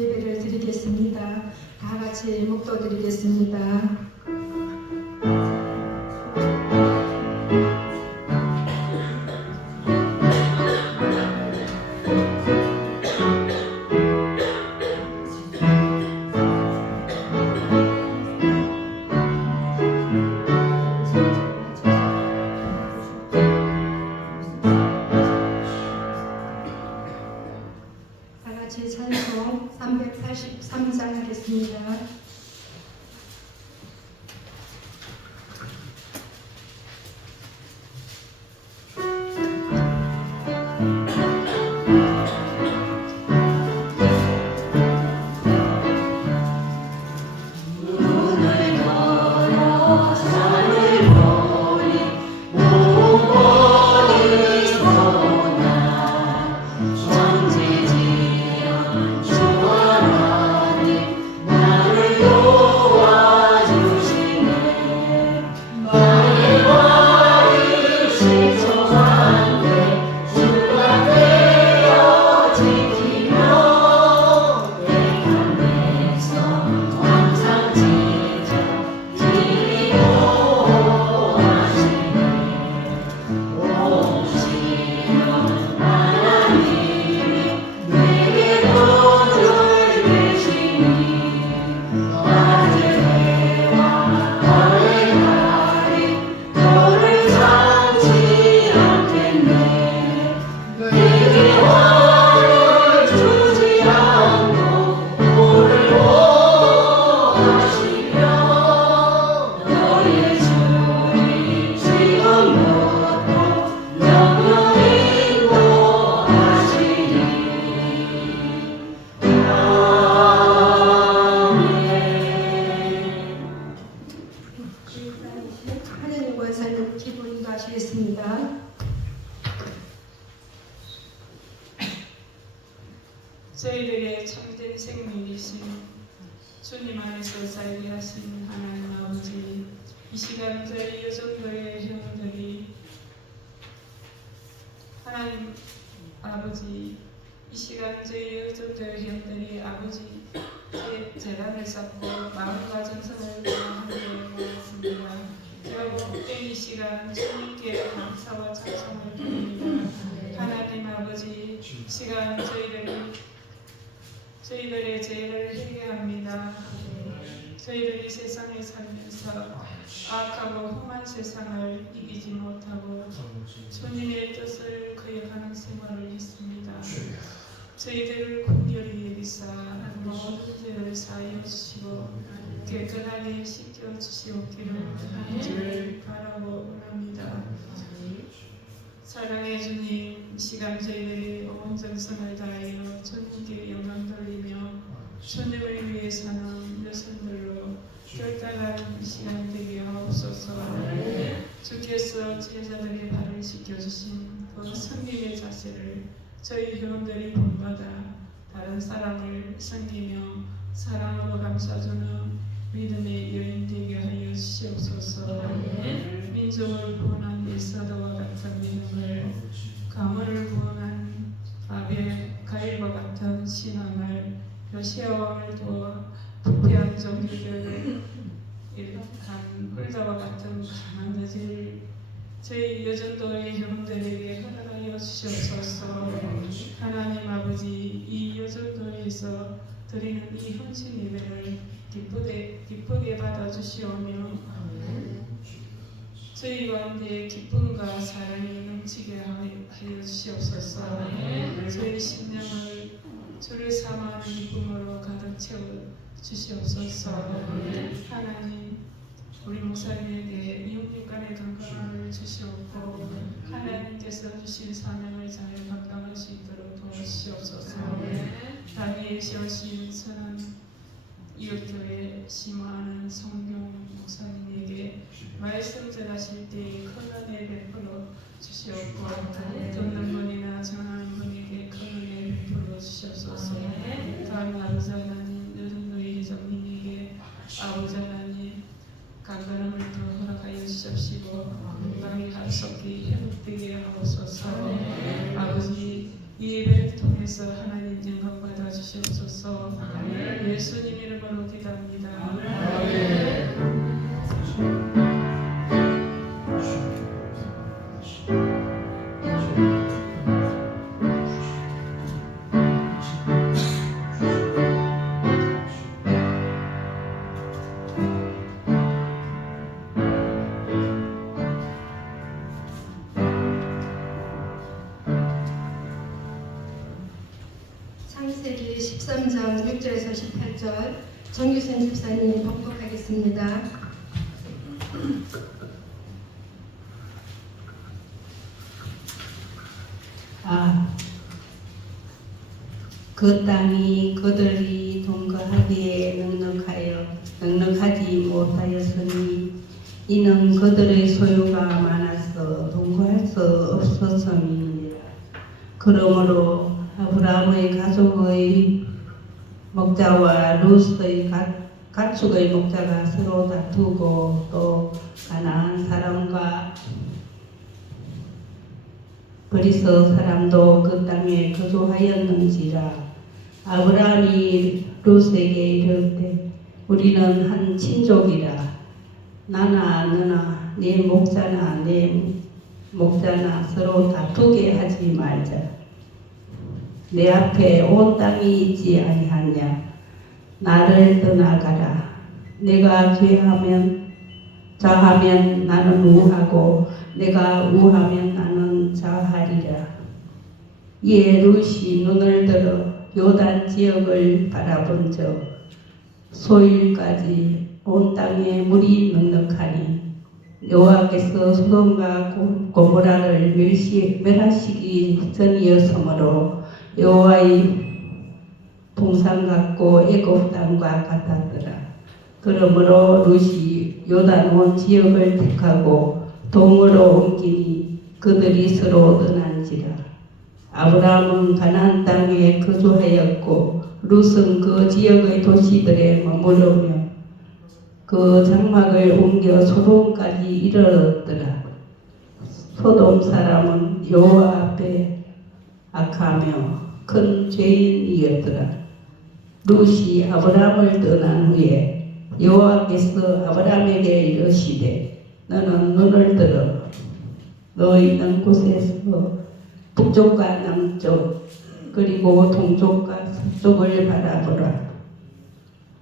예배를 드리겠습니다. 다 같이 목도 드리겠습니다. 제 찬송 383장 하겠습니다. 하느님 권사님 기분 인도하시겠습니다. 저희들의 참된 생명이신 주님 안에서 살게 하신 하나님 아버지, 이 시간 저희 여정도의 형들이 하나님 아버지, 이 시간 저희 여정도의 형들이 아버지 재단을 쌓고 마음과 정성을 다하는 되었습니다. 결국 이 시간 주님께 감사와 찬송을 드립니다. 하나님 아버지, 시간 저희들의 죄를 회개합니다. 저희들이 세상에 살면서 악하고 험한 세상을 이기지 못하고 주님의 뜻을 거역하는 생활을 했습니다. 저희들을 긍휼히 여기사 모든 죄를 사하여 주시고 깨끗하게 씻겨 주시옵기를 하나님을 바라고 원합니다. 사랑의 주님, 시간 저희들이 온 정성을 다하여 주님께 영광 돌리며 주님을 위해 사는 여성들로 결단하는 시간 되게 하옵소서. 주께서 제자들의 발을 씻겨주신 그 성님의 자세를 저희 회원들이 본받아 다른 사람을 섬기며 사랑으로 감싸주는 믿음의 여인 되게 하여 주시옵소서. 민족을 구원한 예사도와 같은 믿음을, 가문을 구원한 가일과 같은 신앙을, 요시야 왕을 도와 부패한 종교를 일각한 홀다와 같은 강한 의지를 저희 여전도의 형들에게 허락하여 주시옵소서. 하나님 아버지, 이 여전도에서 드리는 이 헌신 예배를 기쁘게 받아주시오며 저희 가운데 기쁨과 사랑이 넘치게 하여 주시옵소서. 저희 심령을 주를 사모하는 기쁨으로 가득 채워 주시옵소서. 하나님, 우리 목사님에게 육육간의 건강을 주시옵고 하나님께서 주신 사명을 잘 감당할 수 있도록 도와주시옵소서. 다니엘 시오신 선한 이웃교회 심화하는 성경 목사님에게 말씀 전하실 때에 큰 은혜 베풀어 주시옵고 듣는 분이나 전하는 분에게 큰 은혜 베풀어 주시옵소서. 다음 아버지 하나님, 여전도의 회장님에게 아버지 하나님 강건함을 더 허락하여 주십시고 건강이 하루속히 회복되게 하옵소서. 아버지, 이 예배를 통해서 하나님 영광 받아 주시옵소서. 예수님 이름으로 기도합니다. 창세기 13장 6절에서 18절 정규선 집사님 봉독하겠습니다. 그 땅이 그들이 동거하기에 넉넉하지 못하였으니 이는 그들의 소유가 많아서 동거할 수 없었음이니라. 그러므로 아브라함의 가족의 목자와 룻의 가축의 목자가 서로 다투고 또 가나안 사람과 브리스 사람도 그 땅에 거주하였는지라. 아브라함이 룻에게 이르되 우리는 한 친족이라. 나나 너나 네 목자나 내 목자나 서로 다투게 하지 말자. 내 앞에 온 땅이 있지 아니하냐. 나를 떠나가라. 내가 자하면 나는 우하고 내가 우하면 나는 자하리라. 이에 룻이 눈을 들어 요단 지역을 바라본즉 소일까지 온 땅에 물이 넉넉하니 여호와께서 소돔과 고모라를 멸하시기 전이었으므로 여호와의 동산 같고 애굽 땅과 같았더라. 그러므로 룻이 요단 온 지역을 택하고 동으로 옮기니 그들이 서로 떠난지라. 아브라함은 가나안 땅에 거주하였고 룻은 그 지역의 도시들에 머무르며 그 장막을 옮겨 소돔까지 이르렀더라. 소돔 사람은 여호와 앞에 악하며 큰 죄인이었더라. 룻이 아브라함을 떠난 후에 여호와께서 아브라함에게 이르시되 너는 눈을 들어 너희 있는 곳에서 북쪽과 남쪽 그리고 동쪽과 서쪽을 바라보라.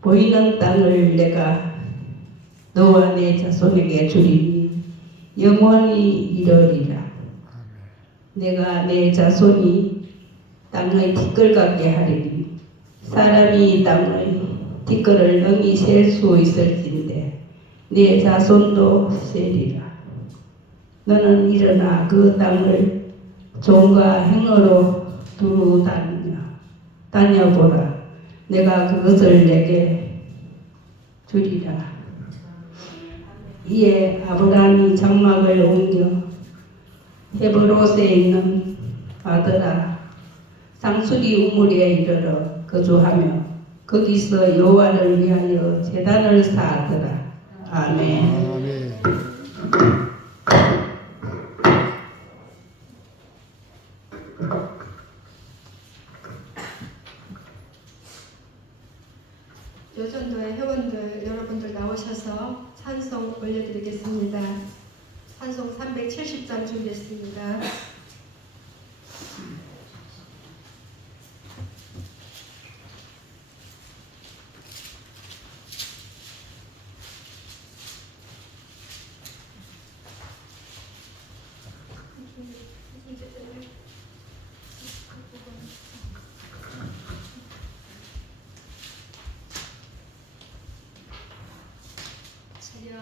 보이는 땅을 내가 너와 내 자손에게 주리니 영원히 이르리라. 내가 내 자손이 땅의 티끌 같게 하리니 사람이 땅의 티끌을 능히 셀 수 있을진데 네 자손도 세리라. 너는 일어나 그 땅을 종과 행어로 두루 다녀보라. 내가 그것을 내게 주리라. 이에 아브라함이 장막을 옮겨 헤브롯에 있는 바드라 상수리 우물에 이르러 거주하며 거기서 여호와를 위하여 제단을 쌓았더라. 아멘. 여전도의 회원들 여러분들 나오셔서 찬송 올려드리겠습니다. 찬송 370장 준비했습니다. 차려.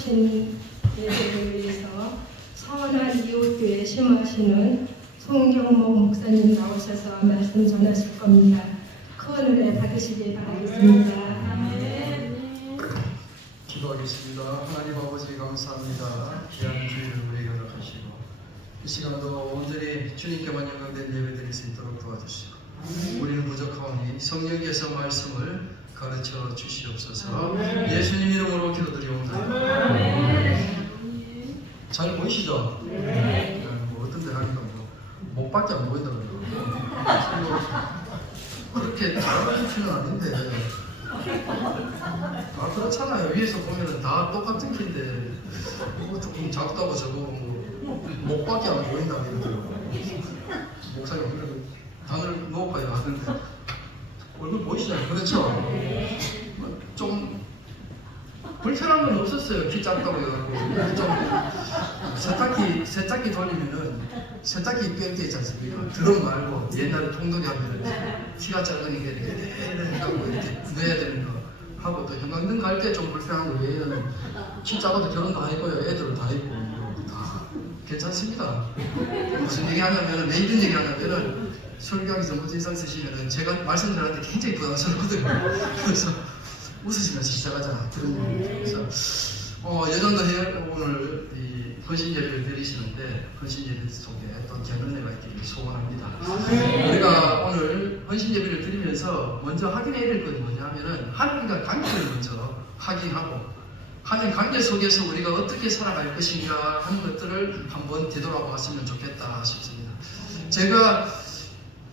심으신 예배를 위해서 선한 이웃교회 심으시는 송경목 목사님 나오셔서 말씀 전하실 겁니다. 큰 은혜 받으시기 바라겠습니다. 기도하겠습니다. 하나님 아버지 감사합니다. 귀한 주일을 우리에게 허락하시고 이 시간도 온전히 주님께만 영광된 예배 드릴 수 있도록 도와주시고 우리는 부족하오니 성령께서 말씀을 가르쳐 주시옵소서. 예수님 이름으로 기도드리옵나이다. 잘 보이시죠? 뭐 어떤 데 가니까 뭐 목밖에 안 보인다고요. 그렇게 잘하는 키는 아닌데 그렇잖아요. 위에서 보면은 다 똑같은 키인데 뭐 조금 작다고 저거 뭐 목밖에 안 보인다 이러더라고요. 목사님 그래도 단을 넣어봐야 하는데 얼굴 보이시잖아요. 그렇죠? 좀 불편한 건 없었어요. 키 작다고 해가지고 좀 세탁기 돌리면은 세탁기 뺄 때 있지 않습니까? 드럼 말고 옛날에 통돌이 하면은 키가 작으니까 이렇게 하고 이렇게 넣어야 되는 거 하고 또 형광등 갈 때 좀 불편한 거 외에는 키 작아도 결혼 다 했고요. 애들은 다 있고 다 괜찮습니다. 무슨 얘기 하냐면은 왜 이런 얘기 하냐면은 설교하기 전부터 인상 쓰시면은 제가 말씀드렸는데 굉장히 부담스럽거든요. 그래서 웃으시면서 시작하자 그런 얘기죠. 그래서 여전도 오늘 이 헌신 예배를 드리시는데 헌신 예배 속에 또 견은혜가 있기를 소원합니다. 우리가 오늘 헌신 예배를 드리면서 먼저 확인해야 될 것이 뭐냐면은 하나님과 관계를 먼저 확인하고 하나님 관계 속에서 우리가 어떻게 살아갈 것인가 하는 것들을 한번 되돌아보았으면 좋겠다 싶습니다. 제가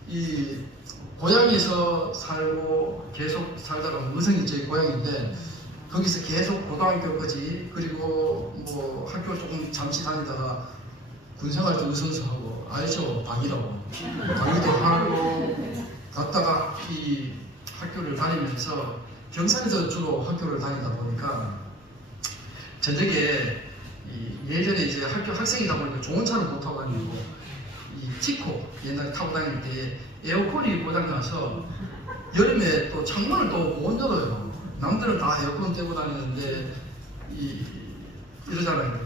이 고향에서 살고 계속 살다가 의성이 제 고향인데 거기서 계속 고등학교까지 그리고 뭐 학교 조금 잠시 다니다가 군생활 때 의성수하고 알죠? 방이라고 방위도 하고 갔다가 이 학교를 다니면서 경산에서 주로 학교를 다니다 보니까 저녁에 예전에 이제 학교 학생이다 보니까 좋은 차를 못 타가지고 이 티코 옛날에 타고 다닐 때 에어컨이 고장나서 여름에 또 창문을 또 못 열어요. 남들은 다 에어컨 떼고 다니는데 이러잖아요.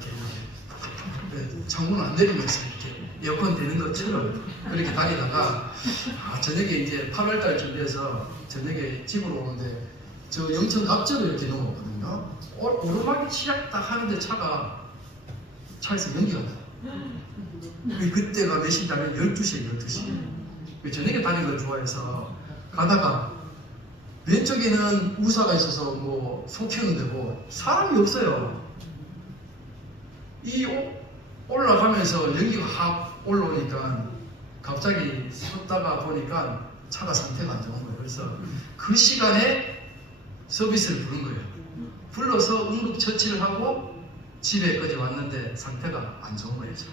이렇게 창문을 안 내리면서 이렇게 에어컨 되는 것처럼 그렇게 다니다가 저녁에 이제 8월달 준비해서 저녁에 집으로 오는데 저 영천 앞쪽을 이렇게 넘어왔거든요. 오르막이 시작 딱 하는데 차에서 연기가 나요. 그때가 몇 시냐면 12시에 12시. 저녁에 다니는 걸 좋아해서 가다가 왼쪽에는 우사가 있어서 뭐 소 키우는 데고 사람이 없어요. 올라가면서 연기가 확 올라오니까 갑자기 섰다가 보니까 차가 상태가 안 좋은 거예요. 그래서 그 시간에 서비스를 부른 거예요. 불러서 응급처치를 하고 집에까지 왔는데 상태가 안 좋은 거예요. 차가.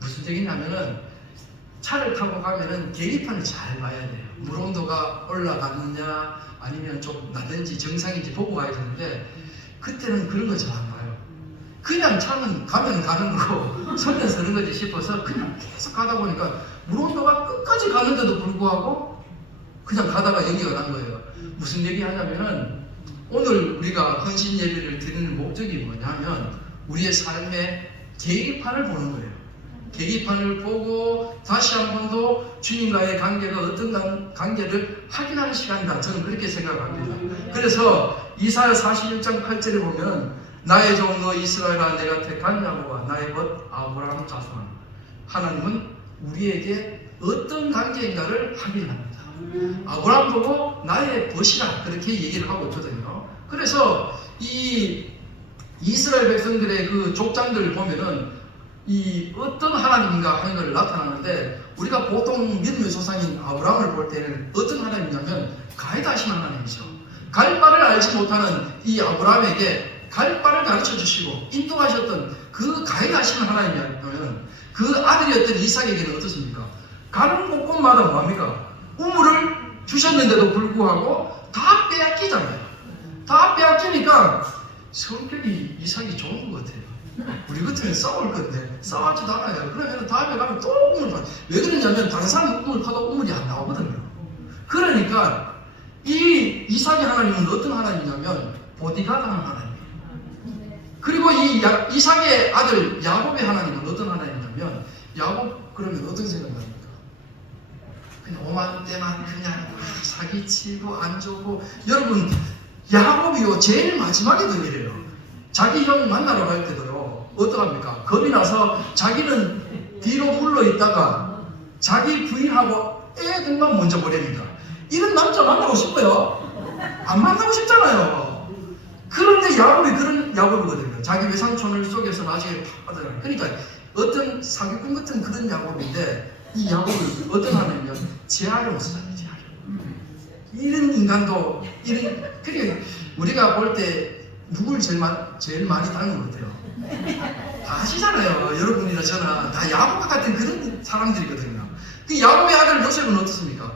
무슨 얘기냐면은 차를 타고 가면은 계기판을 잘 봐야 돼요. 물 온도가 올라가느냐 아니면 좀 낮은지 정상인지 보고 가야 되는데 그때는 그런 거 잘 안 봐요. 그냥 차는 가면 가는 거고 서면 서는 거지 싶어서 그냥 계속 가다 보니까 물 온도가 끝까지 가는데도 불구하고 그냥 가다가 연기가 난 거예요. 무슨 얘기 하냐면은 오늘 우리가 헌신 예배를 드리는 목적이 뭐냐면 우리의 삶의 계기판을 보는 거예요. 계기판을 보고 다시 한 번 더 주님과의 관계가 어떤 관계를 확인하는 시간이다. 저는 그렇게 생각합니다. 그래서 이사야 46장 8절에 보면 나의 종 너 이스라엘아 내가 택한 야곱아 나의 것 아브라함 자손 하나님은 우리에게 어떤 관계인가를 확인합니다. 아브라함 보고 나의 벗이라 그렇게 얘기를 하고 있거든요. 그래서 이 이스라엘 백성들의 그 족장들을 보면은 이 어떤 하나님인가 하는 걸 나타나는데 우리가 보통 믿음의 조상인 아브라함을 볼 때는 어떤 하나님이냐면 가이드하신 하나님이죠. 갈 바를 알지 못하는 이 아브라함에게 갈 바를 가르쳐 주시고 인도하셨던 그 가이드하시는 하나님이라면 그 아들이었던 이삭에게는 어떻습니까? 가는 곳곳마다 뭐합니까? 우물을 주셨는데도 불구하고 다 빼앗기잖아요. 다 빼앗기니까 성격이 이삭이 좋은 것 같아요. 우리 같으면 싸울 건데 싸우지도 않아요. 그러면 다음에 가면 또 우물 파. 왜 그러냐면 다른 사람 우물 파도 우물이 안 나오거든요. 그러니까 이 이삭의 하나님은 어떤 하나님이냐면 보디가드 하는 하나님이에요. 그리고 이 이삭의 아들 야곱의 하나님은 어떤 하나님이냐면, 야곱 그러면 어떤 생각합니까? 그냥 오만 때만 그냥 사기치고 안 좋고. 여러분, 야곱이요 제일 마지막에도 이래요. 자기 형 만나러 갈 때도요 어떡합니까? 겁이 나서 자기는 뒤로 물러 있다가 자기 부인하고 애들만 먼저 보냅니다. 이런 남자 만나고 싶어요? 안 만나고 싶잖아요. 그런데 야곱이 그런 야곱이거든요. 자기 외삼촌을 속여서 나중에 팍 받아요. 그러니까 어떤 사기꾼 같은 그런 야곱인데, 이 야곱을 어떤 하나님이면 재활용 수단이에요. 재활용. 이런 인간도 이런. 그러니까 우리가 볼 때 누굴 제일 많이 닮은 것 같아요? 다 아시잖아요. 여러분이나 저나 다 야곱 같은 그런 사람들이거든요. 그 야곱의 아들 요셉은 어떻습니까?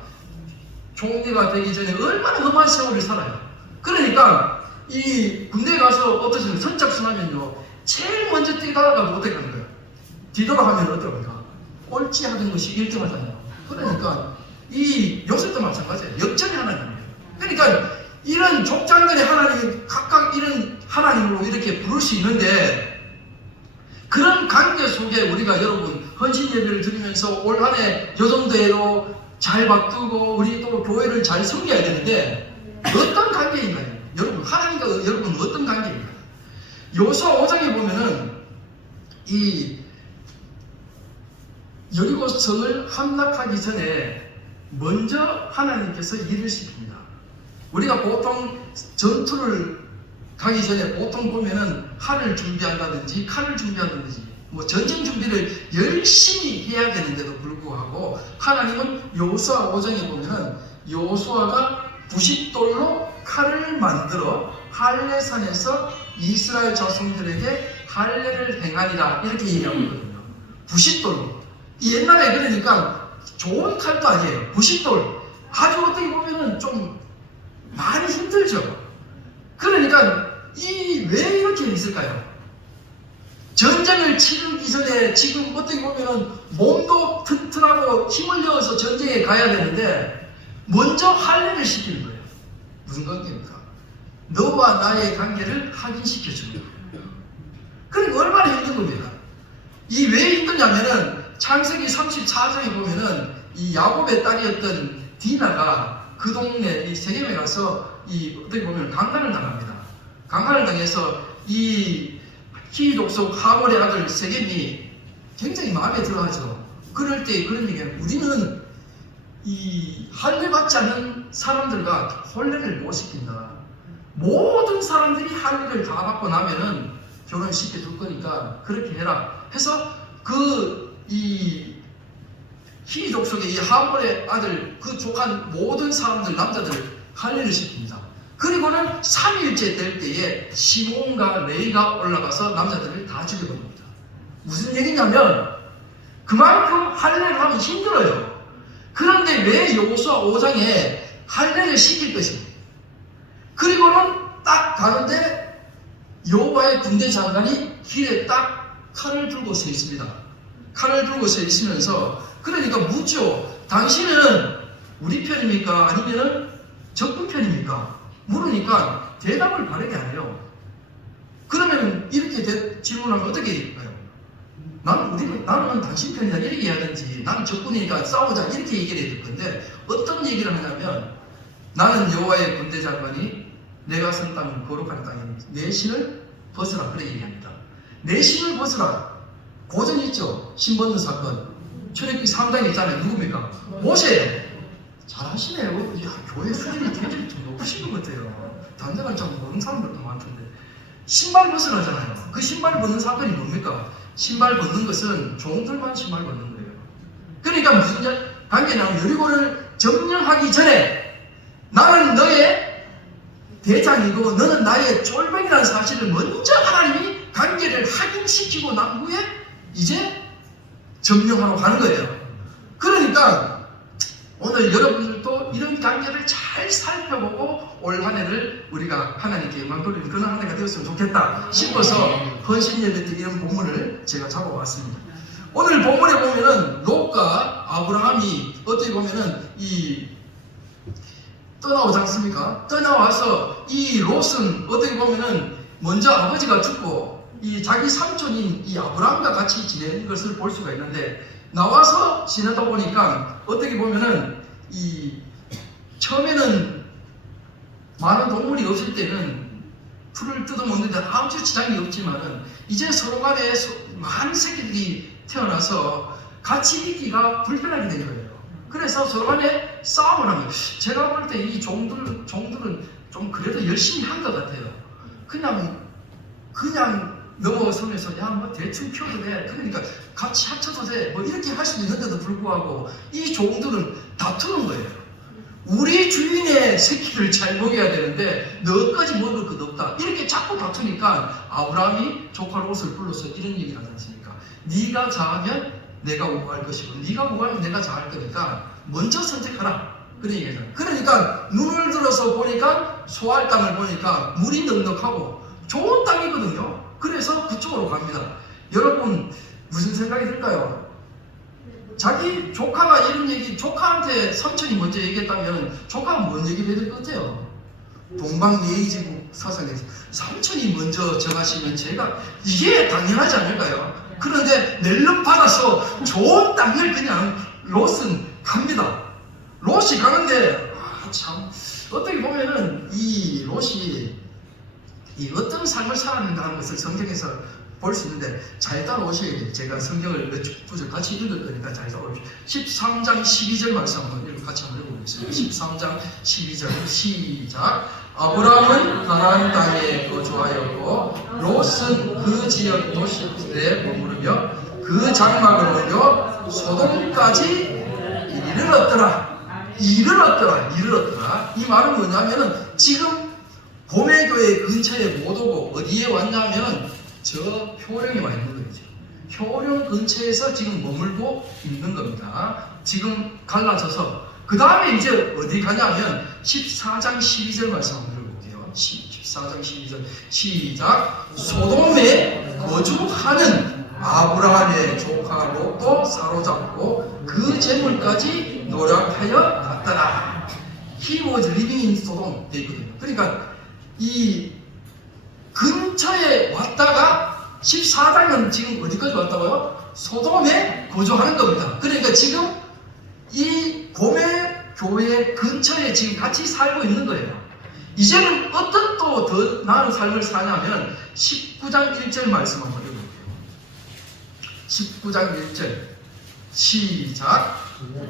총리가 되기 전에 얼마나 험한 세월을 살아요. 그러니까 이 군대에 가서 어떠십니까? 선착순하면요 제일 먼저 뛰다가도 어떻게 하는 거예요? 뒤돌아가면 어떡합니까? 꼴찌하던 것이 1등 하잖아요. 그러니까 이 요셉도 마찬가지예요. 역전의 하나님이에요. 그러니까 이런 족장들의 하나님, 각각 이런 하나님으로 이렇게 부를 수 있는데, 그런 관계 속에 우리가 여러분 헌신 예배를 드리면서 올 한 해 여정대로 잘 바꾸고 우리 또 교회를 잘 섬겨야 되는데, 어떤 관계인가요? 여러분, 하나님과 여러분 어떤 관계인가요? 여호수아 5장에 보면은 이 여리고 성을 함락하기 전에 먼저 하나님께서 일을 시킵니다. 우리가 보통 전투를 가기 전에 보통 보면은 활을 준비한다든지 칼을 준비한다든지 뭐 전쟁 준비를 열심히 해야 되는데도 불구하고, 하나님은 여호수아 5장에 보면은 여호수아가 부싯돌로 칼을 만들어 할례산에서 이스라엘 자손들에게 할례를 행하리라 이렇게 얘기하고 있거든요. 부싯돌로. 옛날에 그러니까 좋은 칼도 아니에요. 부싯돌. 아주 어떻게 보면은 좀 많이 힘들죠. 그러니까 왜 이렇게 있을까요? 전쟁을 치르기 전에 지금 어떻게 보면은 몸도 튼튼하고 힘을 내어서 전쟁에 가야 되는데 먼저 할례를 시키는 거예요. 무슨 관계입니까? 너와 나의 관계를 확인시켜주는 거예요. 그러니까 얼마나 힘든 겁니까? 이 왜 힘드냐면은 창세기 34장에 보면은 이 야곱의 딸이었던 디나가 그 동네 이 세겜에 가서 어떻게 보면 강간을 당합니다. 강간을 당해서 이 히위 족속 하몰의 아들 세겜이 굉장히 마음에 들어하죠. 그럴 때 그런 얘기예요. 우리는 이 할례 받지 않은 사람들과 혼례를 못 시킨다. 모든 사람들이 할례를 다 받고 나면은 결혼시켜 줄 거니까 그렇게 해라 해서 이 히위 족속의 이 하몰의 아들 그 족한 모든 사람들 남자들을 할례를 시킵니다. 그리고는 3일째 될 때에 시몬과 레이가 올라가서 남자들을 다 죽여버립니다. 무슨 얘기냐면 그만큼 할례를 하면 힘들어요. 그런데 왜 여호수아 5장에 할례를 시킬 것입니까? 그리고는 딱 가는데 여호와의 군대 장관이 길에 딱 칼을 들고 서 있습니다. 칼을 들고 서 있으면서 그러니까 묻죠. 당신은 우리 편입니까? 아니면은 적군 편입니까? 물으니까 대답을 바르게 안 해요. 그러면 이렇게 질문하면 어떻게 할까요? 나는 당신 편이다 이렇게 해야든지, 나는 적군이니까 싸우자 이렇게 얘기를 해야 될 건데, 어떤 얘기를 하냐면 나는 여호와의 군대 장관이 내가 선 땅은 거룩한 땅이니 내 신을 벗으라 그렇게 얘기합니다. 내 신을 벗으라. 고전 있죠? 신 벗는 사건. 출애굽기 3장에 있잖아요. 누굽니까? 모세. 잘하시네요. 야, 교회 수준이 굉장히 좀 높으신 것 같아요. 단장을 잘 모르는 사람들도 많던데. 신발 벗으라잖아요. 그 신발 벗는 사건이 뭡니까? 신발 벗는 것은 종들만 신발 벗는 거예요. 그러니까 무슨 관계냐면 여리고를 점령하기 전에 나는 너의 대장이고 너는 나의 쫄병이라는 사실을 먼저 하나님이 관계를 확인시키고 난 후에 이제 점령하러 가는 거예요. 그러니까 오늘 여러분들도 이런 관계를 잘 살펴보고 올 한 해를 우리가 하나님께 영광 돌리는 그런 한 해가 되었으면 좋겠다 싶어서 헌신 예배 때 이런 본문을 제가 잡아왔습니다. 오늘 본문에 보면은 롯과 아브라함이 어떻게 보면은 떠나오지 않습니까? 떠나와서 이 롯은 어떻게 보면은 먼저 아버지가 죽고 이 자기 삼촌인 이 아브라함과 같이 지내는 것을 볼 수가 있는데, 나와서 지내다 보니까 어떻게 보면은 이 처음에는 많은 동물이 없을 때는 풀을 뜯어먹는데 아무 지장이 없지만은 이제 서로 간에 많은 새끼들이 태어나서 같이 있기가 불편하게 된 거예요. 그래서 서로 간에 싸움을 하는 거예요. 제가 볼 때 이 종들은 좀 그래도 열심히 한 것 같아요. 그냥 넘어서면서 야 뭐 대충 키워도 돼, 그러니까 같이 합쳐도 돼, 뭐 이렇게 할 수 있는데도 불구하고 이 종들은 다투는 거예요. 우리 주인의 새끼를 잘 먹여야 되는데 너까지 먹을 것 없다, 이렇게 자꾸 다투니까 아브라함이 조카 롯을 불러서 이런 얘기를 하지 않습니까? 네가 자하면 내가 우고할 것이고 네가 우고하면 내가 자할 거니까 먼저 선택하라, 그런 얘기잖아요. 그러니까 눈을 들어서 보니까 소알 땅을 보니까 물이 넉넉하고 좋은 땅이거든요. 그래서 그쪽으로 갑니다. 여러분 무슨 생각이 들까요? 자기 조카가 이런 얘기, 조카한테 삼촌이 먼저 얘기했다면 조카가 뭔 얘기를 해야 될 것 같아요? 동방예의지국 사상에서 삼촌이 먼저 정하시면 제가, 이게 당연하지 않을까요? 그런데 낼름 받아서 좋은 땅을 그냥 롯은 갑니다. 롯이 가는데 참 어떻게 보면은 이 롯이 이 어떤 삶을 살았는가 하는 것을 성경에서 볼 수 있는데, 잘 따라오셔야 돼요. 제가 성경을 몇 구절 같이 읽을 거니까 잘 따라오십시오. 13장 12절 말씀 한번 같이 한번 읽어보겠습니다. 13장 12절 시작. 아브라함은 가나안 땅에 거주하였고 롯은 그 지역 도시들에 머무르며 그 장막을 옮겨 소돔까지 이르렀더라. 이 말은 뭐냐면은 지금 보배교회 근처에 못 오고 어디에 왔냐면 저 효령에 와 있는 거죠. 효령 근처에서 지금 머물고 있는 겁니다. 지금 갈라져서 그 다음에 이제 어디 가냐면 14장 12절 말씀 한번 읽어볼게요. 14장 12절 시작. 소돔에 거주하는 아브라함의 조카 롯도 사로잡고 그 재물까지 노력하여 갔더라. He was living in Sodom 돼 있거든요. 그러니까 이 근처에 왔다가 14장은 지금 어디까지 왔다고요? 소돔에 거주하는 겁니다. 그러니까 지금 이 고멜 교회 근처에 지금 같이 살고 있는 거예요. 이제는 어떤 또 더 나은 삶을 사냐면 19장 1절 말씀 한번 읽어볼게요. 19장 1절 시작.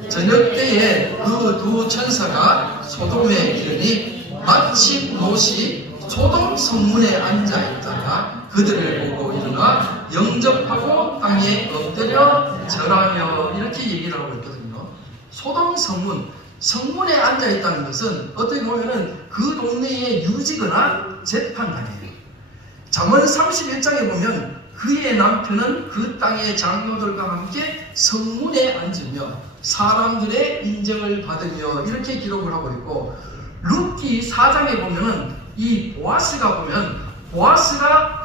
저녁 때에 그 두 천사가 소돔에 이르니 마침 롯이 소돔 성문에 앉아있다가 그들을 보고 일어나 영접하고 땅에 엎드려 절하며, 이렇게 얘기를 하고 있거든요. 소돔 성문에 앉아있다는 것은 어떻게 보면은 그 동네의 유지거나 재판관이에요. 잠언 31장에 보면 그의 남편은 그 땅의 장로들과 함께 성문에 앉으며 사람들의 인정을 받으며, 이렇게 기록을 하고 있고, 룻기 4장에 보면은 이 보아스가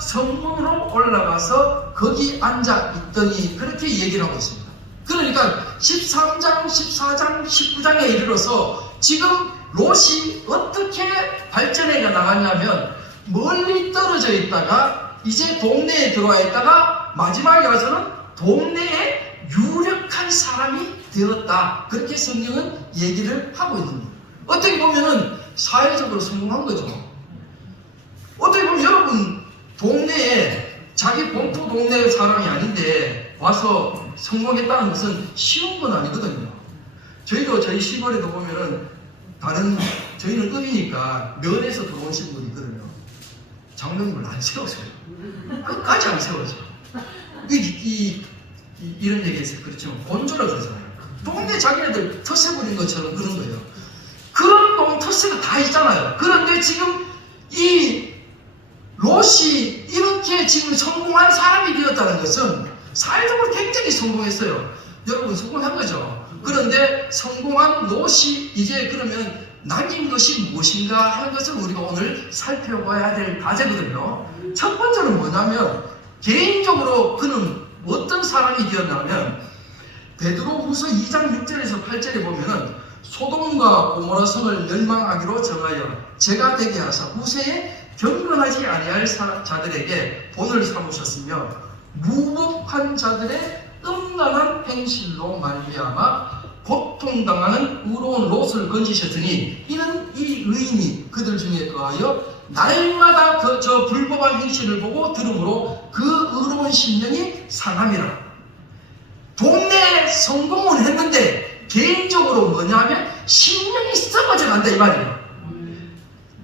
성문으로 올라가서 거기 앉아 있더니, 그렇게 얘기를 하고 있습니다. 그러니까 13장, 14장, 19장에 이르러서 지금 롯이 어떻게 발전해 나갔냐면 멀리 떨어져 있다가 이제 동네에 들어와 있다가 마지막에 와서는 동네에 유력한 사람이 되었다. 그렇게 성경은 얘기를 하고 있는 거예요. 어떻게 보면은 사회적으로 성공한 거죠. 어떻게 보면 여러분 동네에 자기 본토 동네 사람이 아닌데 와서 성공했다는 것은 쉬운 건 아니거든요. 저희도 저희 시골에도 보면은 저희는 읍이니까 면에서 들어오신 분이 있거든요. 장롱을 안 세워줘요. 끝까지 안 세워줘. 이런 얘기에서 그렇지만 본조라 그러잖아요. 동네 자기네들 텃세 부린 것처럼 그런 거예요. 그런 동 텃세가 다 있잖아요. 그런데 지금 이 롯이 이렇게 지금 성공한 사람이 되었다는 것은 사회적으로 굉장히 성공했어요. 여러분 성공한 거죠. 그런데 성공한 롯이 이제 그러면 남긴 것이 무엇인가 하는 것을 우리가 오늘 살펴봐야 될 과제거든요. 첫 번째는 뭐냐면 개인적으로 그는 어떤 사람이 되었냐면 베드로후서 2장 6절에서 8절에 보면은 소돔과 고모라 성을 멸망하기로 정하여 제가 되게 하사 우세에 경건하지 아니할 자들에게 본을 삼으셨으며 무법한 자들의 음란한 행실로 말미암아 고통당하는 의로운 롯을 건지셨으니 이는 이 의인이 그들 중에 거하여 날마다 저 불법한 행실을 보고 들음으로 그 의로운 심령이 상함이라. 동네에 성공은 했는데 개인적으로 뭐냐면 심령이 썩어져 간다 이 말이에요.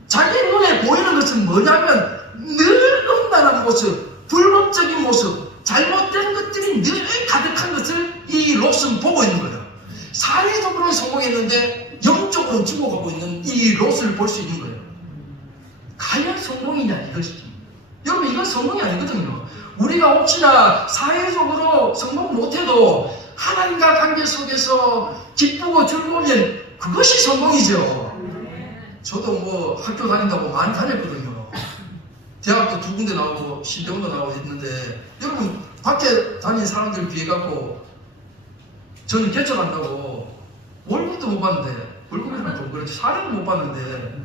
자기 눈에 보이는 것은 뭐냐면 늘 음란한 모습, 불법적인 모습, 잘못된 것들이 늘 가득한 것을 이 롯은 보고 있는 거예요. 사회적으로는 성공했는데 영적으로는 죽어가고 있는 이 롯을 볼 수 있는 거예요. 과연 성공이냐 이것이죠. 여러분 이건 성공이 아니거든요. 우리가 혹시나 사회적으로 성공 못해도 하나님과 관계 속에서 기쁘고 즐거우면 그것이 성공이죠. 저도 뭐 학교 다닌다고 많이 다녔거든요. 대학도 2군데 나오고 신대원도 나오고 했는데 여러분 밖에 다니는 사람들 비해 갖고 저는 개척한다고 월급도 못 받는데 월급이나 좀 그렇지 사례도 못 받는데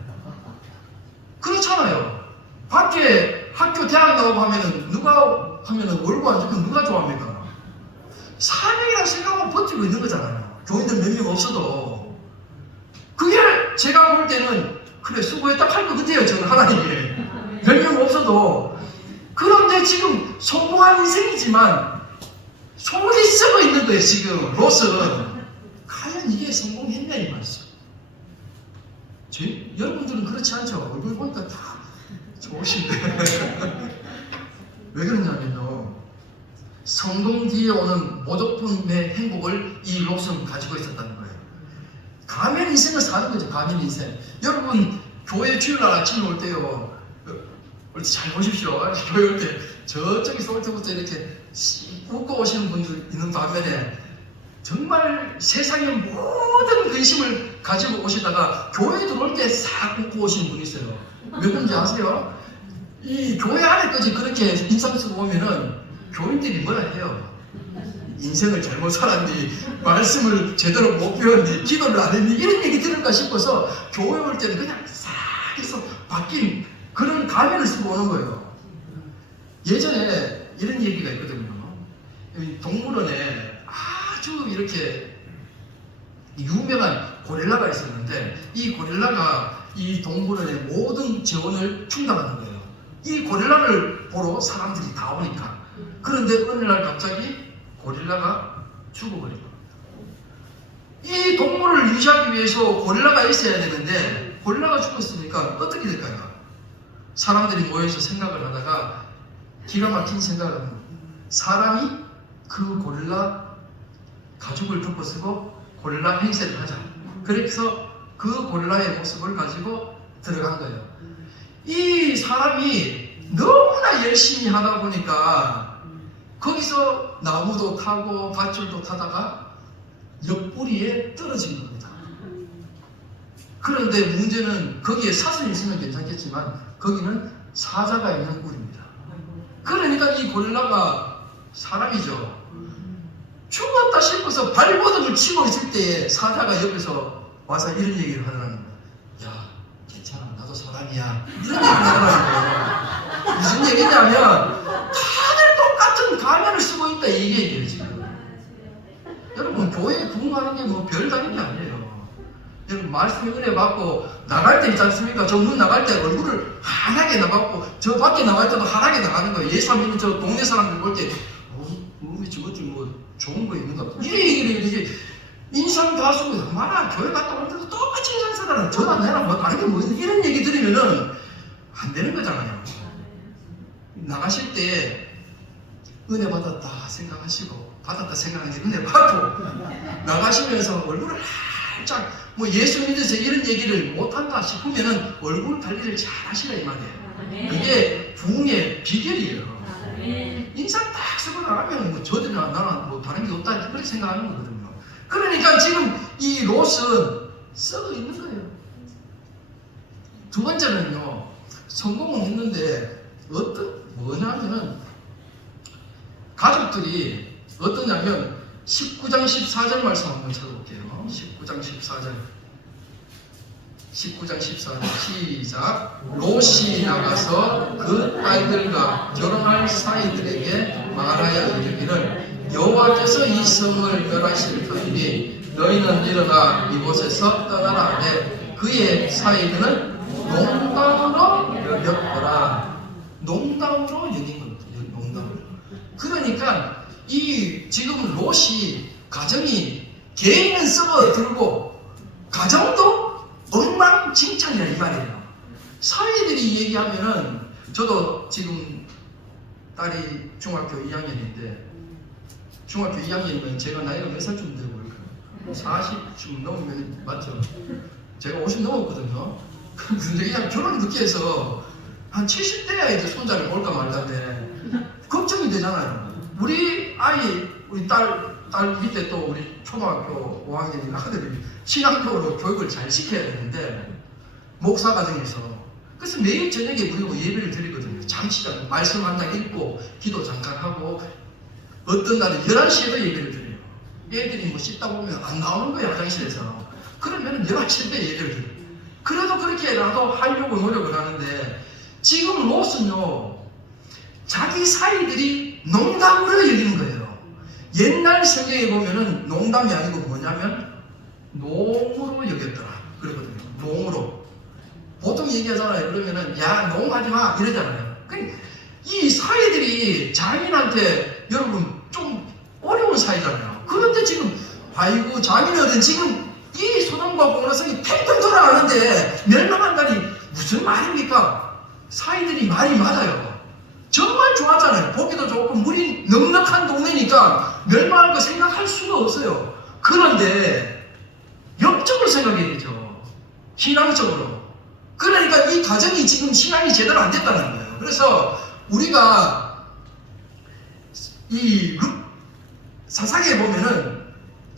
그렇잖아요. 밖에 학교 대학 나오고 하면은 누가 하면은 월급 안 주면 누가 좋아합니까? 사명이라고 생각하고 버티고 있는 거잖아요. 교인들 몇 명 없어도 그게 제가 볼 때는 그래 수고했다 할 것 같아요. 저는 하나님이 몇 명 없어도. 그런데 지금 성공한 인생이지만 속이 썩어 있는 거예요. 지금 롯은. 과연 이게 성공했냐 이 말이죠. 여러분들은 그렇지 않죠. 얼굴 보니까 다 좋으신데 왜 그러냐면요, 성공 뒤에 오는 모조품의 행복을 이 롯은 가지고 있었다는 거예요. 가면 인생을 사는 거죠. 가면 인생. 여러분 교회 주일날 아침에 올 때요, 잘 보십시오. 교회 올 때 저쪽에서 올 때부터 이렇게 웃고 오시는 분들 있는 반면에 정말 세상의 모든 근심을 가지고 오시다가 교회에 들어올 때 싹 웃고 오시는 분이 있어요. 왜 그런지 아세요? 이 교회 안에까지 그렇게 인상 쓰고 오면은 교인들이 뭐라 해요? 인생을 잘못 살았니? 말씀을 제대로 못 배웠니? 기도를 안 했니? 이런 얘기 들을까 싶어서 교회 올 때는 그냥 싹 해서 바뀐 그런 가면을 쓰고 오는 거예요. 예전에 이런 얘기가 있거든요. 동물원에 아주 이렇게 유명한 고릴라가 있었는데 이 고릴라가 이 동물원의 모든 재원을 충당하는 거예요. 이 고릴라를 보러 사람들이 다 오니까. 그런데 어느 날 갑자기 고릴라가 죽어버린 겁니다. 이 동물을 유지하기 위해서 고릴라가 있어야 되는데 고릴라가 죽었으니까 어떻게 될까요? 사람들이 모여서 생각을 하다가 기가 막힌 생각을 하는 거예요. 사람이 그 고릴라 가죽을 덮어쓰고 고릴라 행세를 하자. 그래서 그 고릴라의 모습을 가지고 들어간 거예요. 이 사람이 너무나 열심히 하다 보니까 거기서 나무도 타고 밧줄도 타다가 옆구리에 떨어진 겁니다. 그런데 문제는 거기에 사슴이 있으면 괜찮겠지만 거기는 사자가 있는 꿀입니다. 그러니까 이 고릴라가 사람이죠. 죽었다 싶어서 발버둥을 치고 있을 때에 사자가 옆에서 와서 이런 얘기를 하더라는 거예요. 야, 괜찮아, 나도 사람이야. 이런 얘기를 하더라는 거예요. 무슨 얘기냐면 다들 똑같은 가면을 쓰고 있다 이 얘기예요 지금. 여러분 교회에 부흥하는 게 뭐 별다른 게 아니에요. 여러분 말씀 은혜 받고 나갈 때 있지 않습니까? 저 문 나갈 때 얼굴을 환하게 나가고 저 밖에 나갈 때도 환하게 나가는 거예요. 예수 안 믿는 저 동네 사람들 볼 때 저것 좀 뭐 좋은 거 있는가? 이래 이게 인상 다 쓰고 얼마나 교회 갔다 올 때도 똑같이 인상 쓰라는 저나 내랑 뭐 다른 게 뭐 있는 이런 얘기 들으면은 안 되는 거잖아요. 나가실 때 은혜 받았다 생각하시고 받았다 생각하는 게 은혜 받고 나가시면서 얼굴을 살짝 뭐 예수 믿어서 이런 얘기를 못한다 싶으면은 얼굴 관리를 잘 하시라 이 말이에요. 그게 부흥의 비결이에요. 인상 딱 쓰고 나가면 뭐 저들이나 나나 뭐 다른 게 없다 그렇게 생각하는 거거든요. 그러니까 지금 이 롯은 썩어 있는 거예요. 두 번째는요, 성공은 했는데 뭐냐면은 가족들이 어떠냐면 19장 14절 말씀 한번 찾아볼게요. 19장 14절. 19장 14절 시작. 롯이 나가서 그 딸들과 결혼할 사이들에게 말하여 이르기를 여호와께서 이 성을 멸하실 터이니 너희는 일어나 이곳에서 떠나라 하되 그의 사이들은 농담으로 여겼더라. 농담으로 여긴 겁니다. 농담으로. 그러니까 이 지금 롯이 가정이 개인은 썩어들고 가정도 엉망진창이라 이 말이에요. 사위들이 얘기하면은 저도 지금 딸이 중학교 2학년인데 중학교 2학년이면 제가 나이가 몇 살쯤 되고 그럴까요? 40쯤 넘으면 맞죠? 제가 50 넘었거든요. 근데 그냥 결혼을 늦게 해서 한 70대야 이제 손자를 볼까 말까인데 걱정이 되잖아요. 우리 아이, 우리 딸 밑에 또 우리 초등학교 5학년인 아들이 신앙적으로 교육을 잘 시켜야 되는데 목사 과정에서 그래서 매일 저녁에 우리가 예배를 드리거든요. 잠시간 말씀 한 장 읽고 기도 잠깐 하고 어떤 날은 11시에도 예배를 드려요. 애들이 뭐 씻다 보면 안 나오는 거예요, 화장실에서. 그러면 11시에 예배를 드려요. 그래도 그렇게라도 하려고 노력을 하는데 지금 롯은요 자기 사이들이 농담으로 여기는 거예요. 옛날 성경에 보면은 농담이 아니고 뭐냐면 농으로 여겼더라 그러거든요. 농으로. 보통 얘기하잖아요. 그러면은 야 농하지 마 이러잖아요. 이 사이들이 자기한테 여러분 좀 어려운 사이잖아요. 그런데 지금 아이고 자기네들은 지금 이 소돔과 고모라성이 팽팽 돌아가는데 멸망한다니 무슨 말입니까? 사이들이 말이 맞아요. 정말 좋았잖아요. 보기도 좋고 물이 넉넉한 동네니까 멸망할 거 생각할 수가 없어요. 그런데 영적으로 생각해야 되죠. 신앙적으로. 그러니까 이 가정이 지금 신앙이 제대로 안 됐다는 거예요. 그래서 우리가 이 사사기에 보면은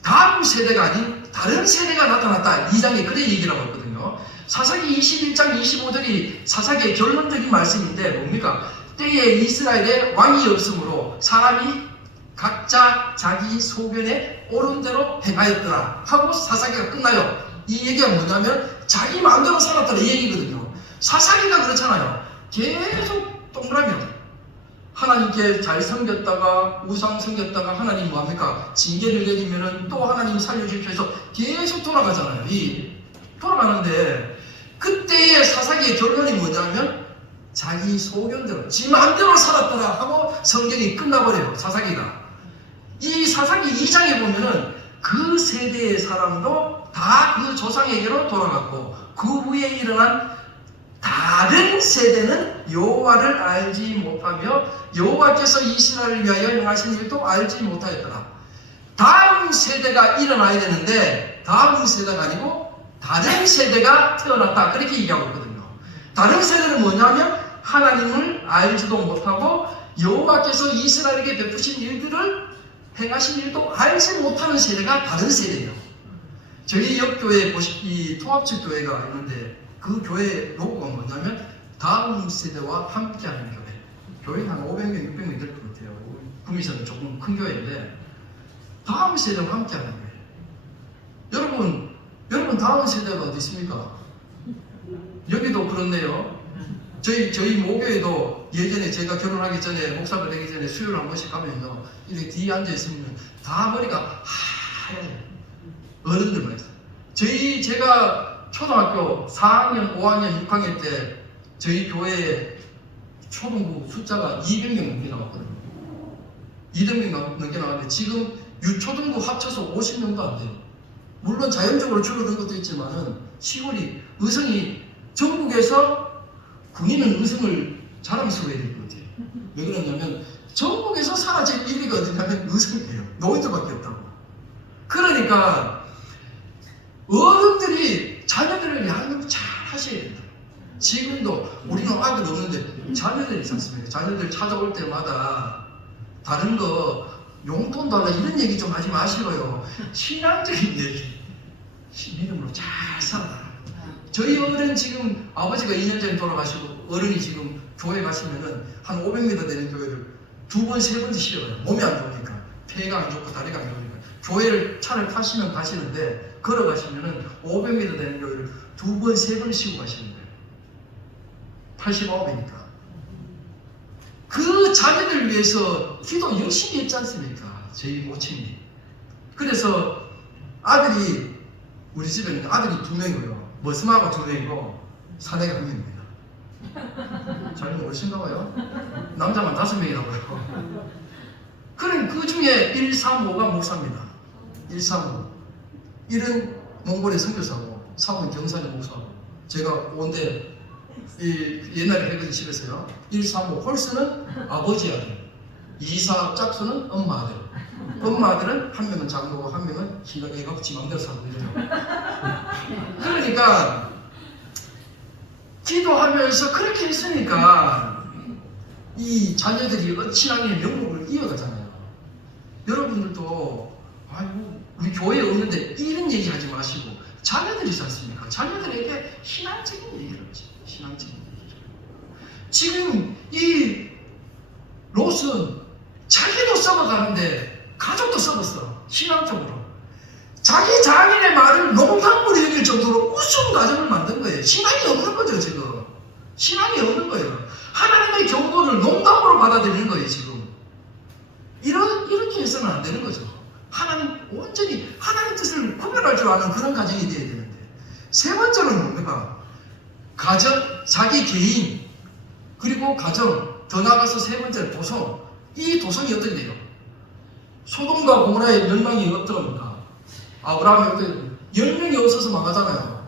다음 세대가 아닌 다른 세대가 나타났다. 2장에 그래 얘기를 하고 있거든요. 사사기 21장 25절이 사사기의 결론적인 말씀인데 뭡니까? 때에 이스라엘에 왕이 없으므로 사람이 각자 자기 소견에 옳은 대로 행하였더라 하고 사사기가 끝나요. 이 얘기가 뭐냐면 자기 마음대로 살았더라 이 얘기거든요. 사사기가 그렇잖아요. 계속 동그라미요. 하나님께 잘 섬겼다가 우상 섬겼다가 하나님 뭐합니까? 징계를 내리면은 또 하나님 살려주십시오 해서 계속 돌아가잖아요. 돌아가는데 그때의 사사기의 결론이 뭐냐면 자기 소견대로 지 마음대로 살았더라 하고 성경이 끝나버려요. 사사기가. 이 사사기 2장에 보면은 그 세대의 사람도 다 그 조상에게로 돌아갔고 그 후에 일어난 다른 세대는 여호와를 알지 못하며 여호와께서 이스라엘을 위하여 행하신 일도 알지 못하였더라. 다음 세대가 일어나야 되는데 다음 세대가 아니고 다른 세대가 태어났다 그렇게 얘기하고 있거든요. 다른 세대는 뭐냐면 하나님을 알지도 못하고 여호와께서 이스라엘에게 베푸신 일들을 행하신 일도 알지 못하는 세대가 다른 세대예요. 저희 옆교회에 보시기 통합측 교회가 있는데 그 교회 로고가 뭐냐면 다음 세대와 함께하는 교회. 교회 한 500명, 600명 될 것 같아요. 구미선은 조금 큰 교회인데 다음 세대와 함께하는 교회. 여러분 다음 세대가 어디 있습니까? 여기도 그렇네요. 저희 모교에도 예전에 제가 결혼하기 전에 목사가 되기 전에 수요일 한 번씩 가면요 이렇게 뒤에 앉아 있으면 다 머리가 하얘요. 어른들만 있어요. 제가 초등학교 4학년, 5학년, 6학년 때 저희 교회에 초등부 숫자가 200명 넘게 나왔거든요. 200명 넘게 나왔는데 지금 유초등부 합쳐서 50명도 안 돼요. 물론 자연적으로 줄어든 것도 있지만은 시골이 의성이 전국에서 군인은 의성을 자랑스러워야 될 것 같아요. 왜 그러냐면 전국에서 사라질 1위가 어디냐면 의성이에요. 노인들밖에 없다고. 그러니까 어른들이 자녀들을 양육 잘 하셔야 된다. 지금도 우리는 아들 없는데 자녀들이 있지 않습니까? 자녀들 찾아올 때마다 다른 거 용돈 달라 이런 얘기 좀 하지 마시고요. 신앙적인 얘기 믿음으로 잘 살아라. 저희 어른 지금 아버지가 2년 전에 돌아가시고 어른이 지금 교회 가시면은 한 500m 되는 교회를 2번, 3번째 쉬어가요. 몸이 안 좋으니까 폐가 안 좋고 다리가 안 좋으니까 교회를 차를 타시면 가시는데 걸어가시면은 500m 되는 거를 2번, 3번 쉬고 가시는 거예요. 89이니까. 그 자녀들 위해서 기도 열심히 했지 않습니까? 저희 모친이. 그래서 아들이, 우리 집에는 아들이 2명이고요. 머슴하고 2명이고 사내가 1명입니다. 잘 모르신가 봐요. 남자만 5명이라고요. 그럼 그 중에 1, 3, 5가 목사입니다. 1, 3, 5. 1은 몽골의 선교사고 3은 경산의 목사고 제가 온데 옛날에 해거든 집에서요. 1, 3, 5 홀스는 아버지 아들, 2, 4 짝수는 엄마 아들. 엄마 아들은 한 명은 장모고 한 명은 희각애가 지 맘대로 살고 이래요. 그러니까 기도하면서 그렇게 했으니까 이 자녀들이 어찌나게 영목을 이어가잖아요. 여러분들도 아이고 우리 교회에 없는데 이런 얘기 하지 마시고 자녀들이 있지 않습니까? 자녀들에게 신앙적인 얘기를 하지. 신앙적인 얘기를. 지금 이 롯은 자기도 썩어가는데 가족도 썩었어. 신앙적으로. 자기 자신의 말을 농담으로 여길 정도로 우스운 가정을 만든 거예요. 신앙이 없는 거죠, 지금. 신앙이 없는 거예요. 하나님의 경고를 농담으로 받아들이는 거예요, 지금. 이렇게 해서는 안 되는 거죠. 하나님, 온전히 하나님 뜻을 구별할 줄 아는 그런 가정이 되어야 되는데. 세 번째는 뭡니까? 가정, 자기 개인, 그리고 가정, 더 나아가서 세 번째는 도성. 이 도성이 어떻게 돼요? 소돔과 고모라의 멸망이 어떡합니까? 아브라함이 어떻게 돼요? 10명이 없어서 망하잖아요.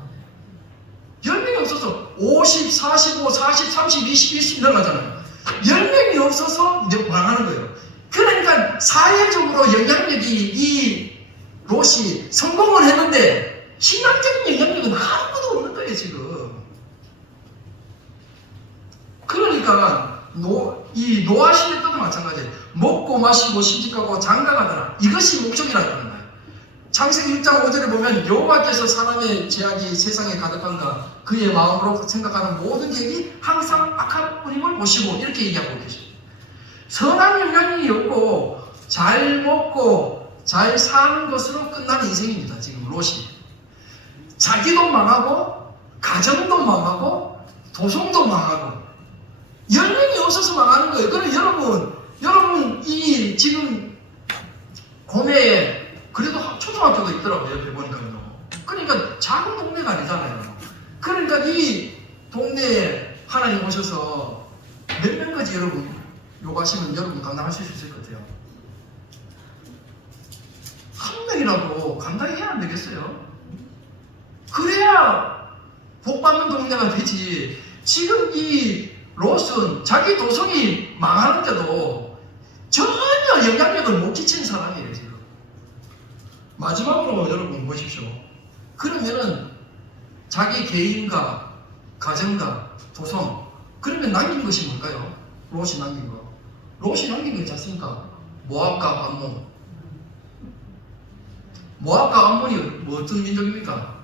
10명이 없어서 50, 45, 40, 30, 20, 20 늘어나잖아요. 10명이 없어서 이제 망하는 거예요. 그러니까 사회적으로 영향력이 이 롯이 성공을 했는데 신앙적인 영향력은 아무것도 없는 거예요, 지금. 그러니까 이 노아 시대 때도 마찬가지예요. 먹고 마시고 시집가고 장가가더라. 이것이 목적이라는 거예요. 창세기 6장 5절에 보면 여호와께서 사람의 죄악이 세상에 가득한가 그의 마음으로 생각하는 모든 계획이 항상 악한 뿐임을 보시고 이렇게 얘기하고 계십니다. 선한 영향이 없고 잘 먹고 잘 사는 것으로 끝난 인생입니다. 지금 롯이. 자기도 망하고 가정도 망하고 도성도 망하고 열명이 없어서 망하는 거예요. 그럼 여러분 이 지금 고매에 그래도 초등학교가 있더라고요. 옆에 보니까요. 그러니까 작은 동네가 아니잖아요. 그러니까 이 동네에 하나님 오셔서 몇 명까지 여러분 요구하시면 여러분 감당하실 수 있을 것 같아요. 한 명이라도 감당해야 안 되겠어요? 그래야 복 받는 동네가 되지. 지금 이 롯은 자기 도성이 망하는데도 전혀 영향력을 못 끼친 사람이에요, 지금. 마지막으로 여러분 보십시오. 그러면은 자기 개인과 가정과 도성, 그러면 남긴 것이 뭘까요? 롯이 남긴 거. 롯이 남긴 거 있지 않습니까? 모압과 암몬. 모압과 암몬이 뭐 어떤 민족입니까?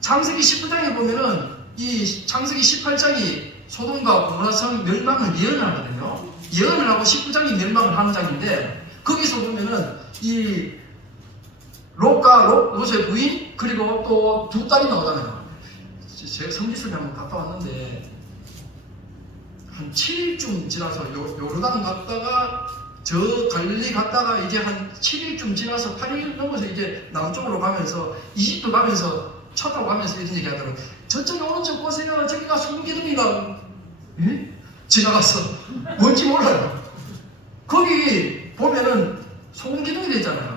창세기 19장에 보면은 이 창세기 18장이 소돔과 고모라 성 멸망을 예언을 하거든요. 예언을 하고 19장이 멸망을 하는 장인데 거기서 보면은 이 롯과 롯의 부인 그리고 또 두 딸이 나오잖아요. 제가 성지순례 한번 갔다 왔는데 한 7일쯤 지나서 요르단 갔다가 저 갈릴리 갔다가 이제 한 7일쯤 지나서 8일 넘어서 이제 남쪽으로 가면서 이집트 가면서 차 타고 가면서 이런 얘기 하더라고요. 저쪽에 오른쪽 보세요. 저기가 소금기둥이가 지나갔어. 뭔지 몰라요. 거기 보면은 소금기둥이 되잖아요.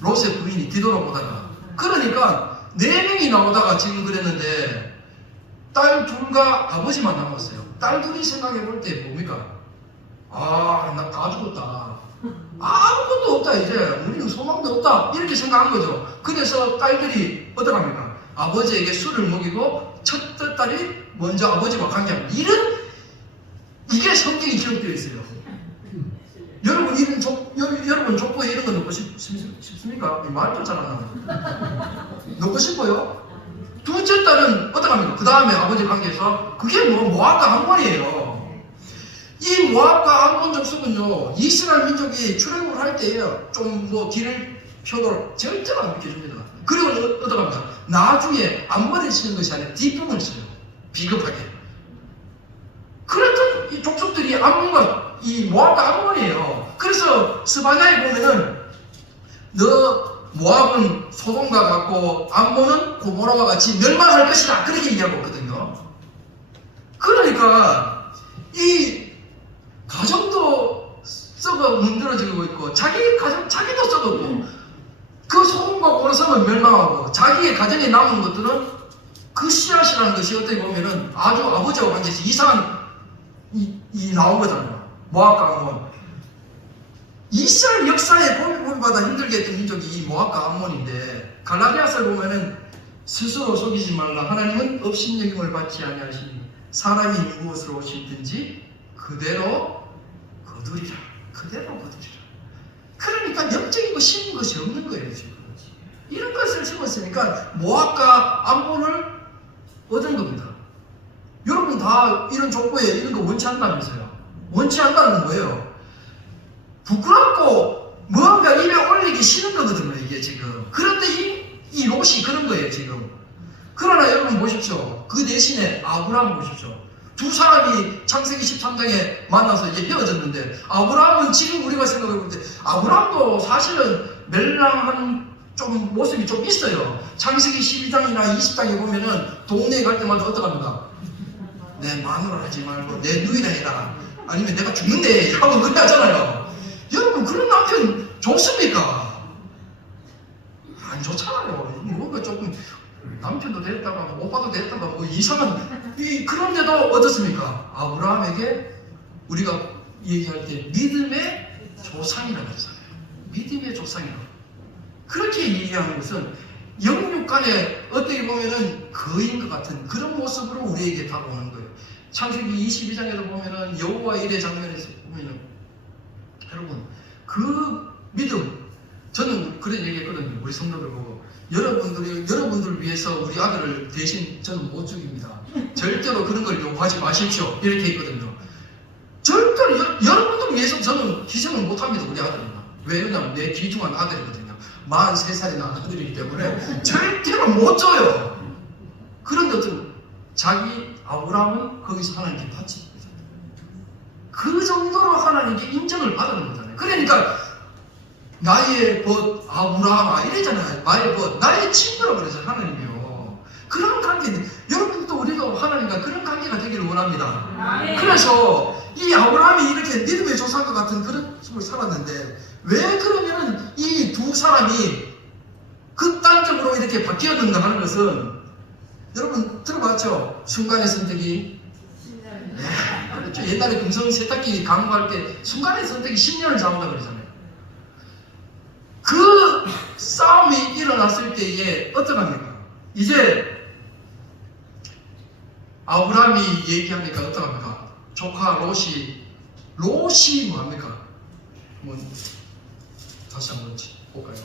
롯의 부인이 뒤돌아보다가. 그러니까 4명이 나오다가 지금 그랬는데 딸 둘과 아버지만 남았어요. 딸 둘이 생각해 볼 때 뭡니까? 아, 나 다 죽었다. 아무것도 없다 이제. 우리는 소망도 없다. 이렇게 생각한 거죠. 그래서 딸들이 어떡합니까? 아버지에게 술을 먹이고 첫 딸이 먼저 아버지와 관계합니다. 이게 성경에 기록되어 있어요. 여러분 여러분 족보에 이런 거 넣고 싶습니까? 말도 잘 안 나와요. 넣고 싶어요? 둘째 딸은 어떡합니까? 그 다음에 아버지 관계에서 그게 모압과 암몬이에요. 이 모압과 암몬 족속은요 이스라엘 민족이 출애굽을 할 때에 좀 뭐 길을 펴도록 절대로 안 비켜줍니다. 그리고 어떡합니까? 나중에 앞머리를 쓰는 것이 아니라 뒷부분을 써요. 비겁하게. 그랬던 이 족속들이 암몬과 이 모압과 암몬이에요. 그래서 스바냐에 보면은 너 모압은 소돔과 같고 암몬은 고모라와 같이 멸망할 것이다. 그렇게 얘기하고 있거든요. 그러니까 이 가정도 썩어 문드러지고 있고 자기 가정 자기도 썩었고 그 소돔과 고모라성은 멸망하고 자기의 가정에 남은 것들은 그 씨앗이라는 것이 어떻게 보면은 아주 아버지와 관계해서 이상한 이 나온 거잖아요. 모압과 암몬. 이스라엘 역사에 보기보다 힘들게 했던 민족이 이 모압과 암몬인데 갈라디아서를 보면은 스스로 속이지 말라. 하나님은 업신여김을 받지 아니하시니 사람이 무엇으로 심든지 그대로 거두리라. 그대로 거두리라. 그러니까 영적인 거 심은 것이 없는 거예요 지금. 이런 것을 심었으니까 모압과 암몬을 얻은 겁니다. 여러분 다 이런 족보에 이런 거 원치 않다면서요. 원치 않다는 건 뭐예요? 부끄럽고 뭔가 입에 올리기 싫은 거거든요 이게 지금. 그런데 이 롯이 그런 거예요 지금. 그러나 여러분 보십시오. 그 대신에 아브라함 보십시오. 두 사람이 창세기 13장에 만나서 이제 헤어졌는데 아브라함은 지금 우리가 생각해볼 때 아브라함도 사실은 멜랑한 좀 모습이 좀 있어요. 창세기 12장이나 20장에 보면은 동네에 갈 때마다 어떡합니까? 내 마누라 하지 말고 내 누이라 해라. 아니면 내가 죽는데 하고 그래 하잖아요. 여러분 그런 남편 좋습니까? 안 좋잖아요. 뭔가 조금 남편도 됐다가 오빠도 됐다가 뭐 이상한 그런데도 어떻습니까? 아브라함에게 우리가 얘기할 때 믿음의 조상이라고 했잖아요. 믿음의 조상이라고. 그렇게 얘기하는 것은 영육 간에 어떻게 보면은 거인 것 같은 그런 모습으로 우리에게 다가오는 거예요. 창세기 22장에도 보면은 여호와 일의 장면에서 보면은 여러분 그 믿음 저는 그런 얘기했거든요. 우리 성도들 보고 여러분들을 위해서 우리 아들을 대신 저는 못 죽입니다. 절대로 그런 걸 요구하지 마십시오. 이렇게 했거든요. 절대로 여러분들을 위해서 저는 희생을 못합니다. 우리 아들은. 왜냐면 내 귀중한 아들이거든요. 43살이 난 아들이기 때문에 절대로 못 줘요. 그런데 어떤 자기 아브라함은 거기서 하나님께 바칩니다. 그 정도로 하나님께 인정을 받는 거잖아요. 그러니까 나의 벗 아브라함아 이래잖아요. 나의 벗 나의 친구라고 그러잖아요. 하나님이요. 그런 관계 여러분도 우리도 하나님과 그런 관계가 되기를 원합니다. 그래서 이 아브라함이 이렇게 믿음의 조상과 같은 그런 모습을 살았는데 왜 그러면은 이 두 사람이 극단적으로 이렇게 바뀌었는가 하는 것은 여러분 들어봤죠? 순간의 선택이 네, 그렇죠. 옛날에 금성 세탁기 강구할 때 순간의 선택이 10년을 잡는다 그러잖아요. 그 싸움이 일어났을 때에 어떡합니까? 이제 아브라함이 얘기하니까 어떡합니까? 조카 롯이 뭐합니까? 뭐 다시 한번 볼까요?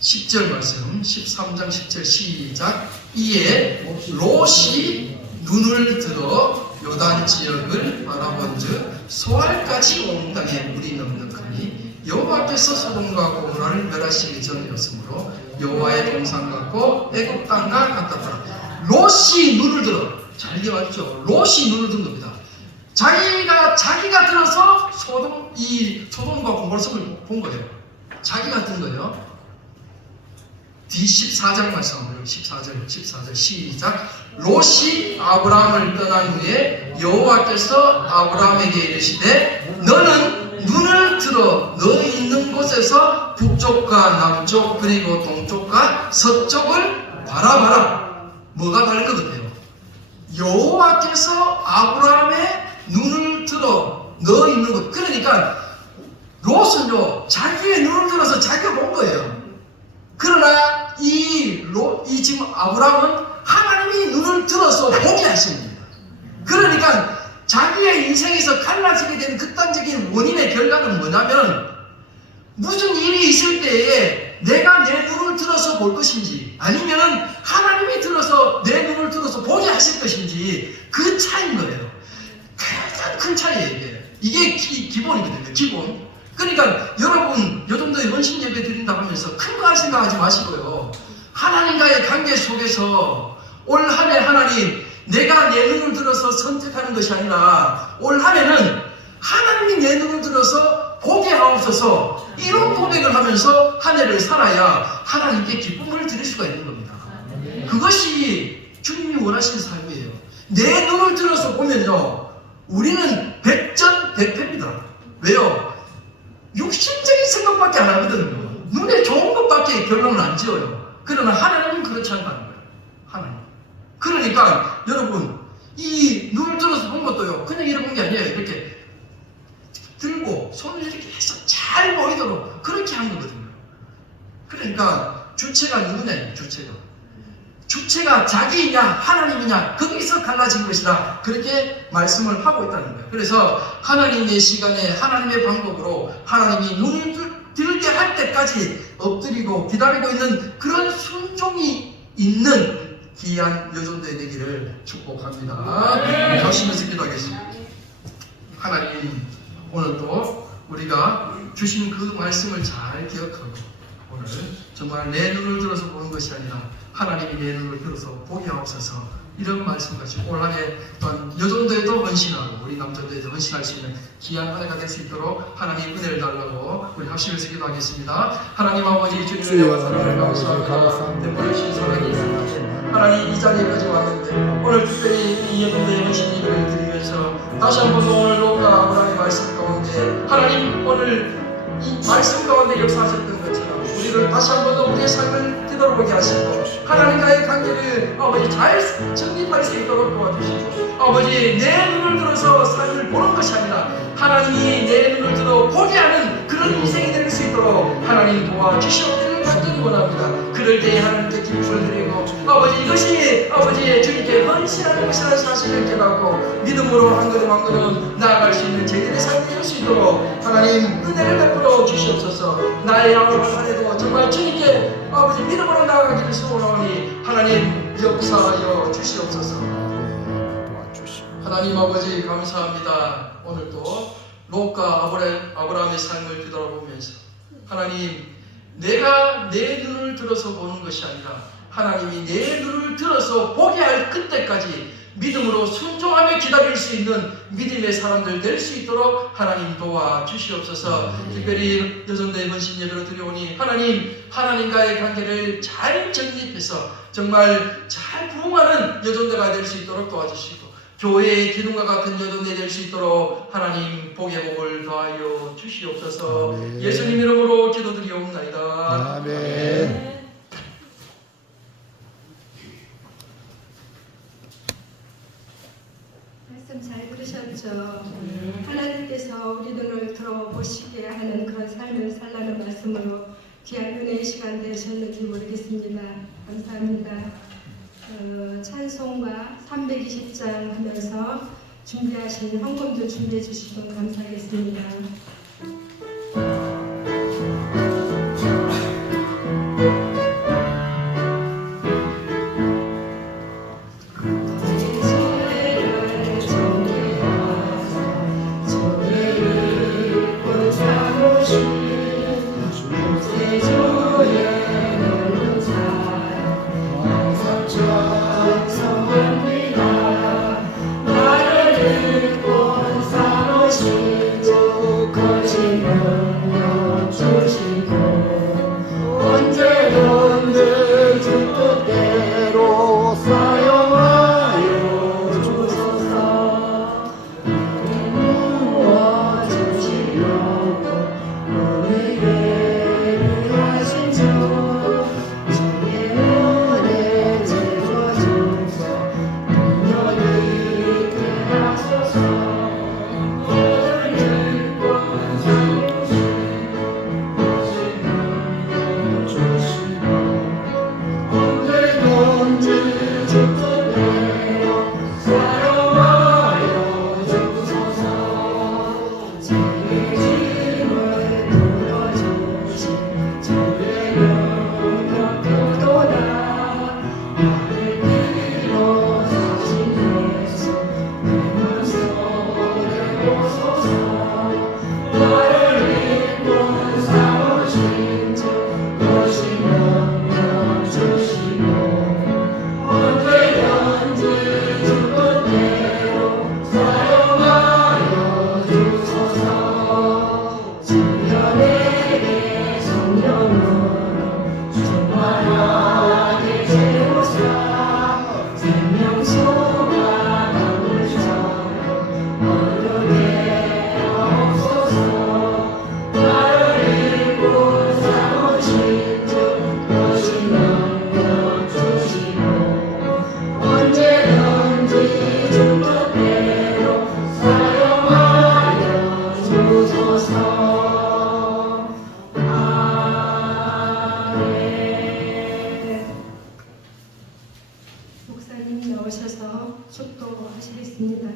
10절 말씀 13장 10절 시작. 이에 롯이 눈을 들어 요단 지역을 바라본즉 소알같이 온 땅에 물이 넉넉하니 여호와께서 소돔과 고모라를 멸하시기 전이었으므로 여호와의 동산 같고 애굽 땅과 같았더라. 롯이 눈을 들어 잘 기억하십시오. 롯이 눈을 든 겁니다. 자기가 들어서 소돔과 고모라성을 본 거예요. 자기가 든 거예요. 뒤 14장 말씀을 14절 시작. 롯이 아브라함을 떠난 후에 여호와께서 아브라함에게 이르시되 너는 눈을 들어 너 있는 곳에서 북쪽과 남쪽 그리고 동쪽과 서쪽을 바라봐라. 뭐가 다른 것 같아요? 여호와께서 아브라함의 눈을 들어 너 있는 곳. 그러니까 롯은요 자기의 눈을 들어서 자기가 본 거예요. 그러나 이 지금 아브라함은 하나님이 눈을 들어서 보게 하십니다. 그러니까 자기의 인생에서 갈라지게 된 극단적인 원인의 결과는 뭐냐면 무슨 일이 있을 때에 내가 내 눈을 들어서 볼 것인지 아니면 하나님이 들어서 내 눈을 들어서 보게 하실 것인지 그 차이인 거예요. 가장 큰 차이예요. 이게 기본이거든요. 기본. 그러니까 여러분 요 정도의 헌신 예배 드린다고 거 생각하지 마시고요. 하나님과의 관계 속에서 올 한 해 하나님 내가 내 눈을 들어서 선택하는 것이 아니라 올 한 해는 하나님이 내 눈을 들어서 보게 하옵소서, 이런 고백을 하면서 한 해를 살아야 하나님께 기쁨을 드릴 수가 있는 겁니다. 그것이 주님이 원하시는 삶이에요. 내 눈을 들어서 보면요, 우리는 백전백패입니다. 왜요? 육신적인 생각밖에 안 하거든요. 눈에 좋은 것밖에 결론을 안 지어요. 그러나 하나님은 그렇지 않다는 거예요. 하나님. 그러니까 여러분, 이 눈을 들어서 본 것도요, 그냥 이렇게 본 게 아니에요. 이렇게 들고 손을 이렇게 해서 잘 보이도록 그렇게 한 거거든요. 그러니까 주체가 누구냐, 주체가 자기이냐 하나님이냐, 거기서 갈라진 것이다, 그렇게 말씀을 하고 있다는 거예요. 그래서 하나님의 시간에 하나님의 방법으로 하나님이 눈을 들게 할 때까지 엎드리고 기다리고 있는 그런 순종이 있는 귀한 여존도의 되기를 축복합니다. 열심히 기도하겠습니다. 하나님, 오늘도 우리가 주신 그 말씀을 잘 기억하고 오늘 정말 내 눈을 들어서 보는 것이 아니라 하나님이 내 눈을 들어서 보게 하옵소서, 이런 말씀 가지고 올 한 해 또한 여존도에도 헌신하고 우리 남존도에도 헌신할 수 있는 귀한 한 해가 될 수 있도록 하나님 은혜를 달라고 우리 합심해서 기도하겠습니다. 하나님 아버지, 주님의 영광 사랑을 감사합니다. 내버리신 사랑이 있습니다. 하나님, 이 자리에까지 왔는데 오늘 특별히 이 여존도의 헌신 예배를 드리면서 다시 한번 오늘 로가 아브라함의 말씀 가운데 하나님 오늘 이 말씀 가운데 역사하셨던 것처럼 우리를 다시 한번 더 우리의 삶을 뒤돌아보게 하시고 하나님과의 관계를 아버지 잘 정립할 수 있도록 도와주시고 아버지, 내 눈을 들어서 삶을 보는 것이 아니라 하나님이 내 눈을 들어 보게 하는 그런 인생이 될 수 있도록 하나님 도와주시옵기를 간절히 원합니다. 그럴 때에 하나님께 기쁨을 드리고 아버지, 이것이 아버지 주님께 헌신하는 것이라는 사실을 깨닫고 믿음으로 한 걸음 한 걸음 나아갈 수 있는 저희들의 삶이 될 수 있도록 하나님 은혜를 베풀어 주시옵소서. 나의 양을 한해도 정말 주님께 아버지 믿음으로 나아가기를 소원하오니 하나님 역사하여 주시옵소서. 하나님 아버지, 감사합니다. 오늘도 롯과 아브라함의 삶을 뒤돌아보면서 하나님, 내가 내 눈을 들어서 보는 것이 아니라 하나님이 내 눈을 들어서 보게 할 그때까지 믿음으로 순종하며 기다릴 수 있는 믿음의 사람들 될 수 있도록 하나님 도와주시옵소서. 특별히 여존도의 헌신 예배로 드려오니 하나님, 하나님과의 관계를 잘 정립해서 정말 잘 부흥하는 여존도가 될 수 있도록 도와주시고 교회의 기둥과 같은 여존도가 될 수 있도록 하나님 복의 복을 더하여 주시옵소서. 아멘. 예수님 이름으로 기도드리옵나이다. 아멘. 말씀 잘 들으셨죠? 하나님께서 우리 눈을 들어보시게 하는 그런 삶을 살라는 말씀으로 귀한 은혜의 시간 되셨는지 모르겠습니다. 감사합니다. 찬송가 320장 하면서 준비하신 헌금도 준비해 주시면 감사하겠습니다. 나를 읽고 사로시죠. 목사님 나오셔서 축도하시겠습니다.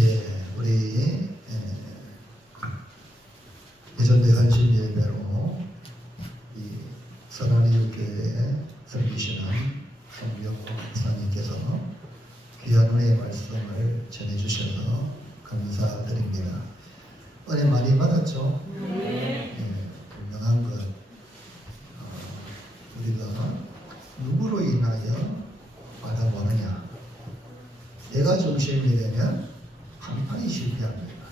예, 우리 예전대 관심 예배로 이 선한이교회에 섬기시는 송병호 목사님께서 귀한 은혜의 말씀을 전해주셔서 감사드립니다. 은혜 많이 받았죠? 예, 분명한 것 우리가 누구로 인하여 받아보느냐, 내가 중심이 되면 한판이 실패합니다.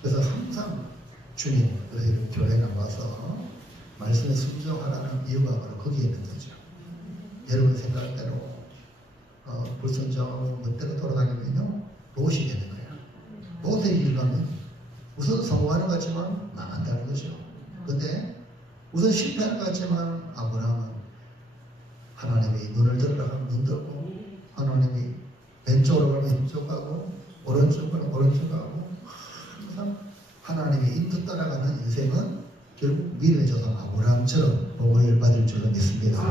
그래서 항상 주님, 너희를 교회 나와서 말씀에 순종하라는 이유가 바로 거기에 있는 거죠. 여러분 생각대로 불순종하고 멋대로 돌아다니면요 무엇이 되는 거예요? 무엇에 이르면 우선 성공하는 것 같지만 망한다는 거죠. 근데 우선 실패하는 것 같지만 아브라함은 하나님이 눈을 들으라 하면 눈 들고, 하나님이 왼쪽으로 가면 왼쪽 가고, 오른쪽으로 가면 오른쪽 가고, 항상 하나님의 인도 따라가는 인생은 결국 믿음의 조상 아브라함처럼 복을 받을 줄로 믿습니다.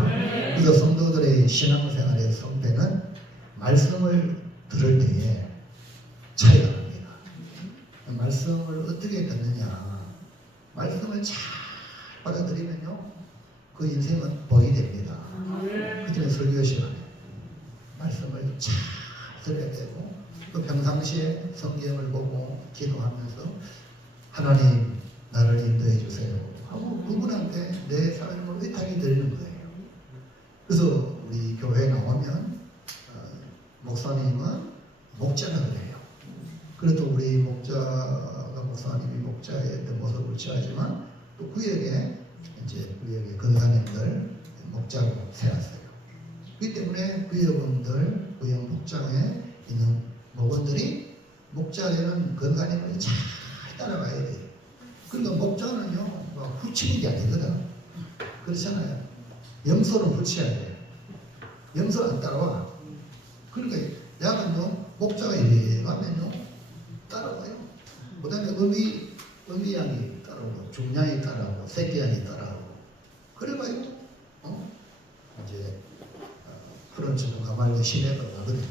그래서 성도들의 신앙생활의 성패는 말씀을 들을 때에 차이가 납니다. 말씀을 어떻게 듣느냐, 말씀을 잘 받아들이면요 그 인생은 복이 됩니다. 그때는 설교 시간에 말씀을 잘 들어야 되고, 또 평상시에 성경을 보고 기도하면서 하나님 나를 인도해 주세요 하고 그분한테 내 삶을 의탁해 드리는 거예요. 그래서 우리 교회에 나오면 목사님은 목자라 그래요. 그래도 우리 목사님이 목자의 모습을 취하지만 또 구역에 구역의 권사님들 목자로 세웠어요. 그렇기 때문에 구역원들, 구역 목장에 있는 목원들이 목자되는 권사님을 잘 따라가야 돼요. 그러니까 목자는요 막 훌치는 게 아니거든. 그렇잖아요. 염소는 훌치해야 돼. 염소는 안 따라와. 그러니까 약은요 목자가 이래 가면요 따라와요. 그 다음에 어미양이 따라오고, 중양이 따라오고, 새끼양이 따라오고, 그래가지고 이제 그런처럼 가만히 시내가 나거든요.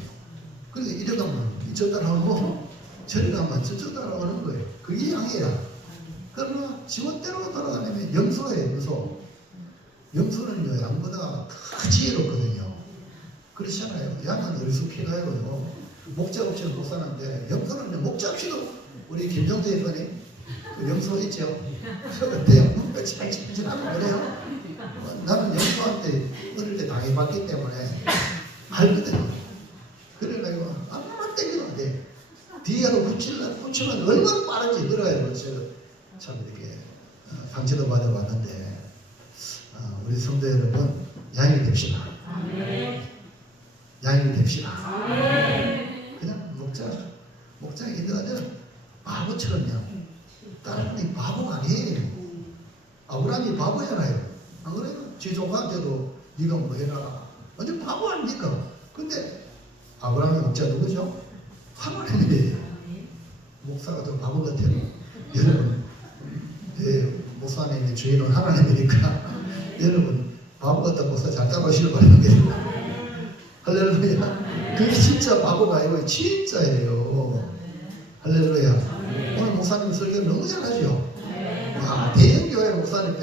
그래서 이래 가면 저 따라오고, 저리 가면 저쪽 따라오는 거예요. 그게 양이야. 그러나 지멋대로 돌아다니면 염소예요. 염소. 염소는요 양보다 더 지혜롭거든요. 그렇잖아요. 양은 어리숙해가요. 목자 없이는 못 사는데, 염소는요 목자 없이도 우리 김정재 의원이 그 염소 있죠? 어때요? 잘 지나면 그래요? 나는 염소한테 어릴 때 당해봤기 때문에 알거든요. 그래가지고 아무만 땡겨도 안 돼. 뒤에로 붙이면 얼마나 빠른지 늘어요. 제가 참 이렇게 상처도 받아봤는데, 우리 성도 여러분 양이 됩시다. 양이 됩시다. 그냥 목자의 인도하면 바보처럼요. 다른 분이 바보가 아니에요. 아브라함이 바보잖아요. 안 그래요? 지 조카한테도 네가 뭐 해라. 완전 바보 아닙니까? 근데 아브라함의 목자 누구죠? 하나님이에요. 목사가 더 바보 같아요. 여러분, 목사님의 주인은 하나님이니까 여러분 바보 같은 목사 잘 따라오시길 바랍니다. 할렐루야. 그게 진짜 바보가 아니고 진짜예요. 할렐루야. 오늘 목사님 설교 너무 잘하죠? 와, 대형교회 목사님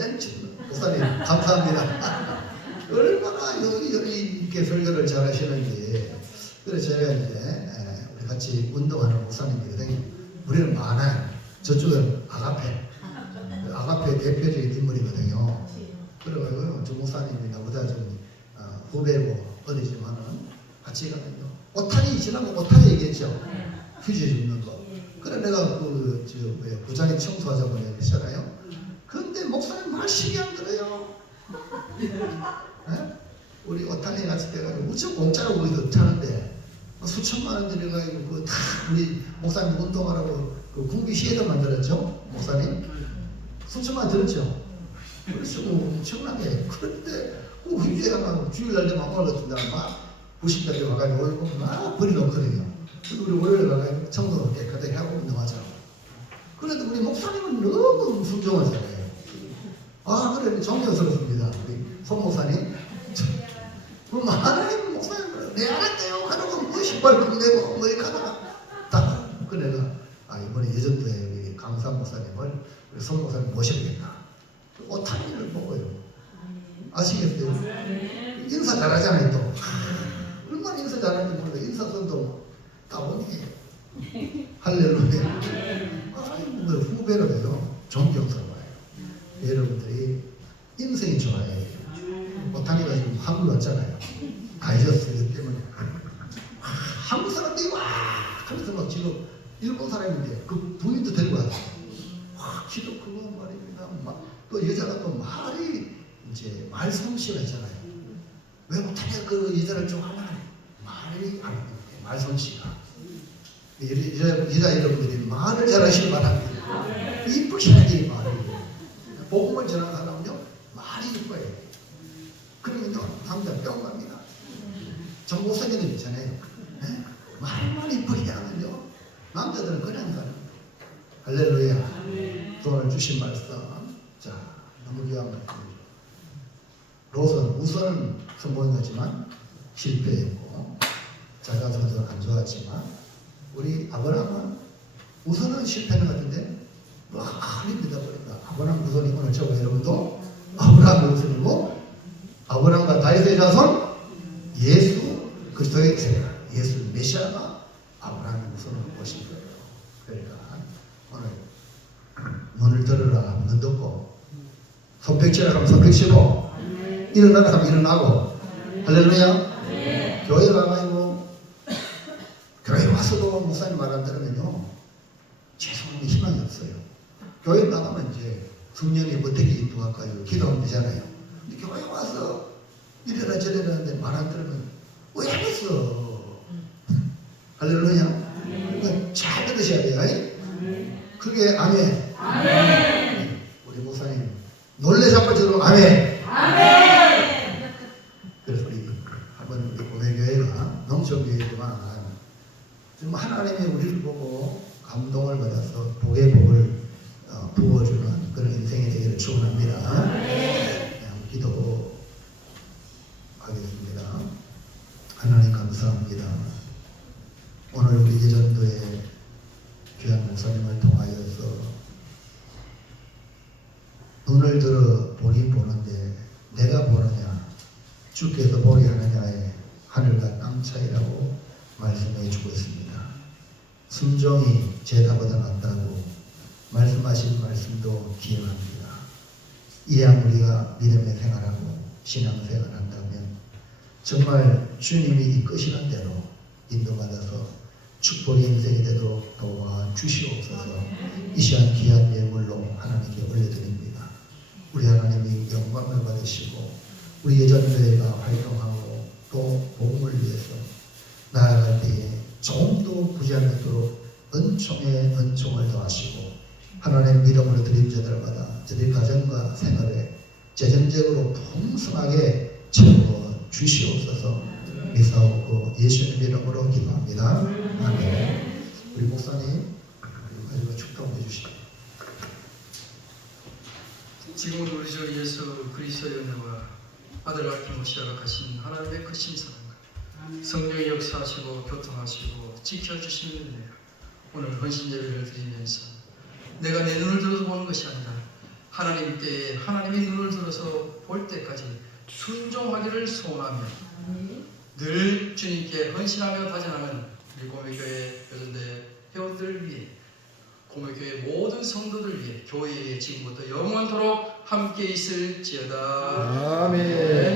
목사님 감사합니다. 얼마나 이렇게 설교를 잘하시는지. 그래서 제가 이제 우리 같이 운동하는 목사님이거든요. 우리는 많아요. 저쪽은 아가페 대표적인 인물이거든요. 그래가지고 저 목사님이 나보다 좀 후배고 어리지만은 같이 가면요. 오타리 지나면 오타리 얘기했죠. 휴지 줍는 거. 그래 내가 부장에 청소하자고 얘기했잖아요. 근데 목사님 말 신경 안 들어요. 우리 오타리 갔을 때가 무척 공짜로 우리도 타는데 수천만 원 들여가지고 다 우리 목사님 운동하라고 그 군비 시에도 만들었죠. 목사님 수천만 원 들었죠. 그래서 엄청나게. 그런데 휴지 하나 주일날 되면 오늘 같은 날 막 90달에 와가지고 오고 막 버려놓거든요. 우리 월요일 나가면 청소 깨끗하게 하고 운동하자고. 그래도 우리 목사님은 너무 순종하잖아요. 아, 그래, 존경스럽습니다. 우리 손 목사님. 그럼 하나님 목사님, 내 알았대요. 하는 뭐 신발 끝내고, 뭐 이렇게 하다가, 딱, 그 내가, 이번에 예전도에 우리 강사 목사님을, 우리 손 목사님 모셔야겠다. 오타니를 먹어요. 아시겠어요? 인사 잘하잖아요, 또. 얼마나 인사 잘하는지 모르겠어요. 인사선도 따보니. 할렐루야. 후배로요. 존경스러워요. 여러분들이 인생이 좋아요. 오타니가 지금 한국 왔잖아요. 가이저스 때문에. 한국 사람들이 와! 하면서 막 지금 일본 사람인데 그 부인도 데리고 왔어요. 와, 기도 그거 말입니다. 또 여자가 또 말이 이제 말솜씨가 있잖아요. 왜 못하냐 그 여자를 좋아하나? 말이 안 돼. 말솜씨가. 여자 여러분들이 말을 잘하시기 바랍니다. 이쁘게 하지 말을. 복음을 전하는 사람은요 말이 이뻐요. 그러면요 남자 뿅 갑니다. 전 목사님들 있잖아요. 네? 말만 이쁘게 하면요 남자들은 그냥 가는 거예요. 할렐루야. 또 오늘 주신 말씀, 자 너무 귀한 말씀이죠. 롯은 우선은 성공했지만 실패했고 자기가 성적은 안 좋았지만 우리 아브라함은 우선은 실패는 같은데 많이 믿어버린다. 아브라함 우선이 오늘 저거 여러분도 아브라함 우선이고 아브라함과 다윗의 자손 예수 그리스도의 세례가 예수 메시아가 아브라함의 우선으로 보신 거예요. 그러니까 오늘 눈을 들으라 눈 듣고 손뼉치라 하면 손뼉치고 일어나라 하면 일어나고 할렐루야. 교회 가가지고 교회 와서도 목사님 말 안 들으면요 죄송한 희망이 없어요. 교회 나가면 이제 성령이 어떻게 인도할까요? 기도하면 되잖아요. 근데 교회 와서 이래라 저래라 하는데 말 안 들으면 왜 하겠어? 할렐루야. 그러니까 잘 들으셔야 돼요. 그게 아멘. 우리 목사님 놀래 잡고 들으면 아멘. 그래서 우리 한번 우리 고백교회가 농촌교회지만 정말 하나님이 우리를 보고 감동을 받아서 복의 복을 부어주는 그런 인생이 되기를 축원합니다. 기도하겠습니다. 하나님 감사합니다. 오늘 우리 예전도에 귀한 목사님을 통하여서 눈을 들어 보긴 보는데 내가 보느냐 주께서 보게 하느냐의 하늘과 땅 차이라고 말씀해 주고 있습니다. 순종이 죄다보다 낫다고 말씀하신 말씀도 기억합니다. 이왕 우리가 믿음의 생활하고 신앙생활 한다면 정말 주님이 이끄시는 대로 인도받아서 축복의 인생이 되도록 도와주시옵소서. 이 시간 귀한 예물로 하나님께 올려드립니다. 우리 하나님이 영광을 받으시고 우리 예전교회가 활동하고 또 복음을 위해서 나아갈 때에 조금도 부지하도록 은총에 은총을 더하시고 하나님의 믿음으로 드린 자들마다 저희 가정과 생활에 재정적으로 풍성하게 채워 주시옵소서. 미사오고 예수님 이름으로 기도합니다. 아멘. 우리 목사님 마지막 축도해 주시죠. 지금은 우리 주 예수 그리스도의 은혜와 아들 아낌없이 허락하신 하나님의 크신 사랑과 성령의 역사하시고 교통하시고 지켜주시는 은혜가 오늘 헌신 예배를 드리면서 내가 내 눈을 들어서 보는 것이 아니라 하나님 때에 하나님의 눈을 들어서 볼 때까지 순종하기를 소원하며 늘 주님께 헌신하며 다짐하는 우리 고매교회 여전대 회원들을 위해 고매교회 모든 성도들 위해 교회에 지금부터 영원토록 함께 있을지어다. 아멘.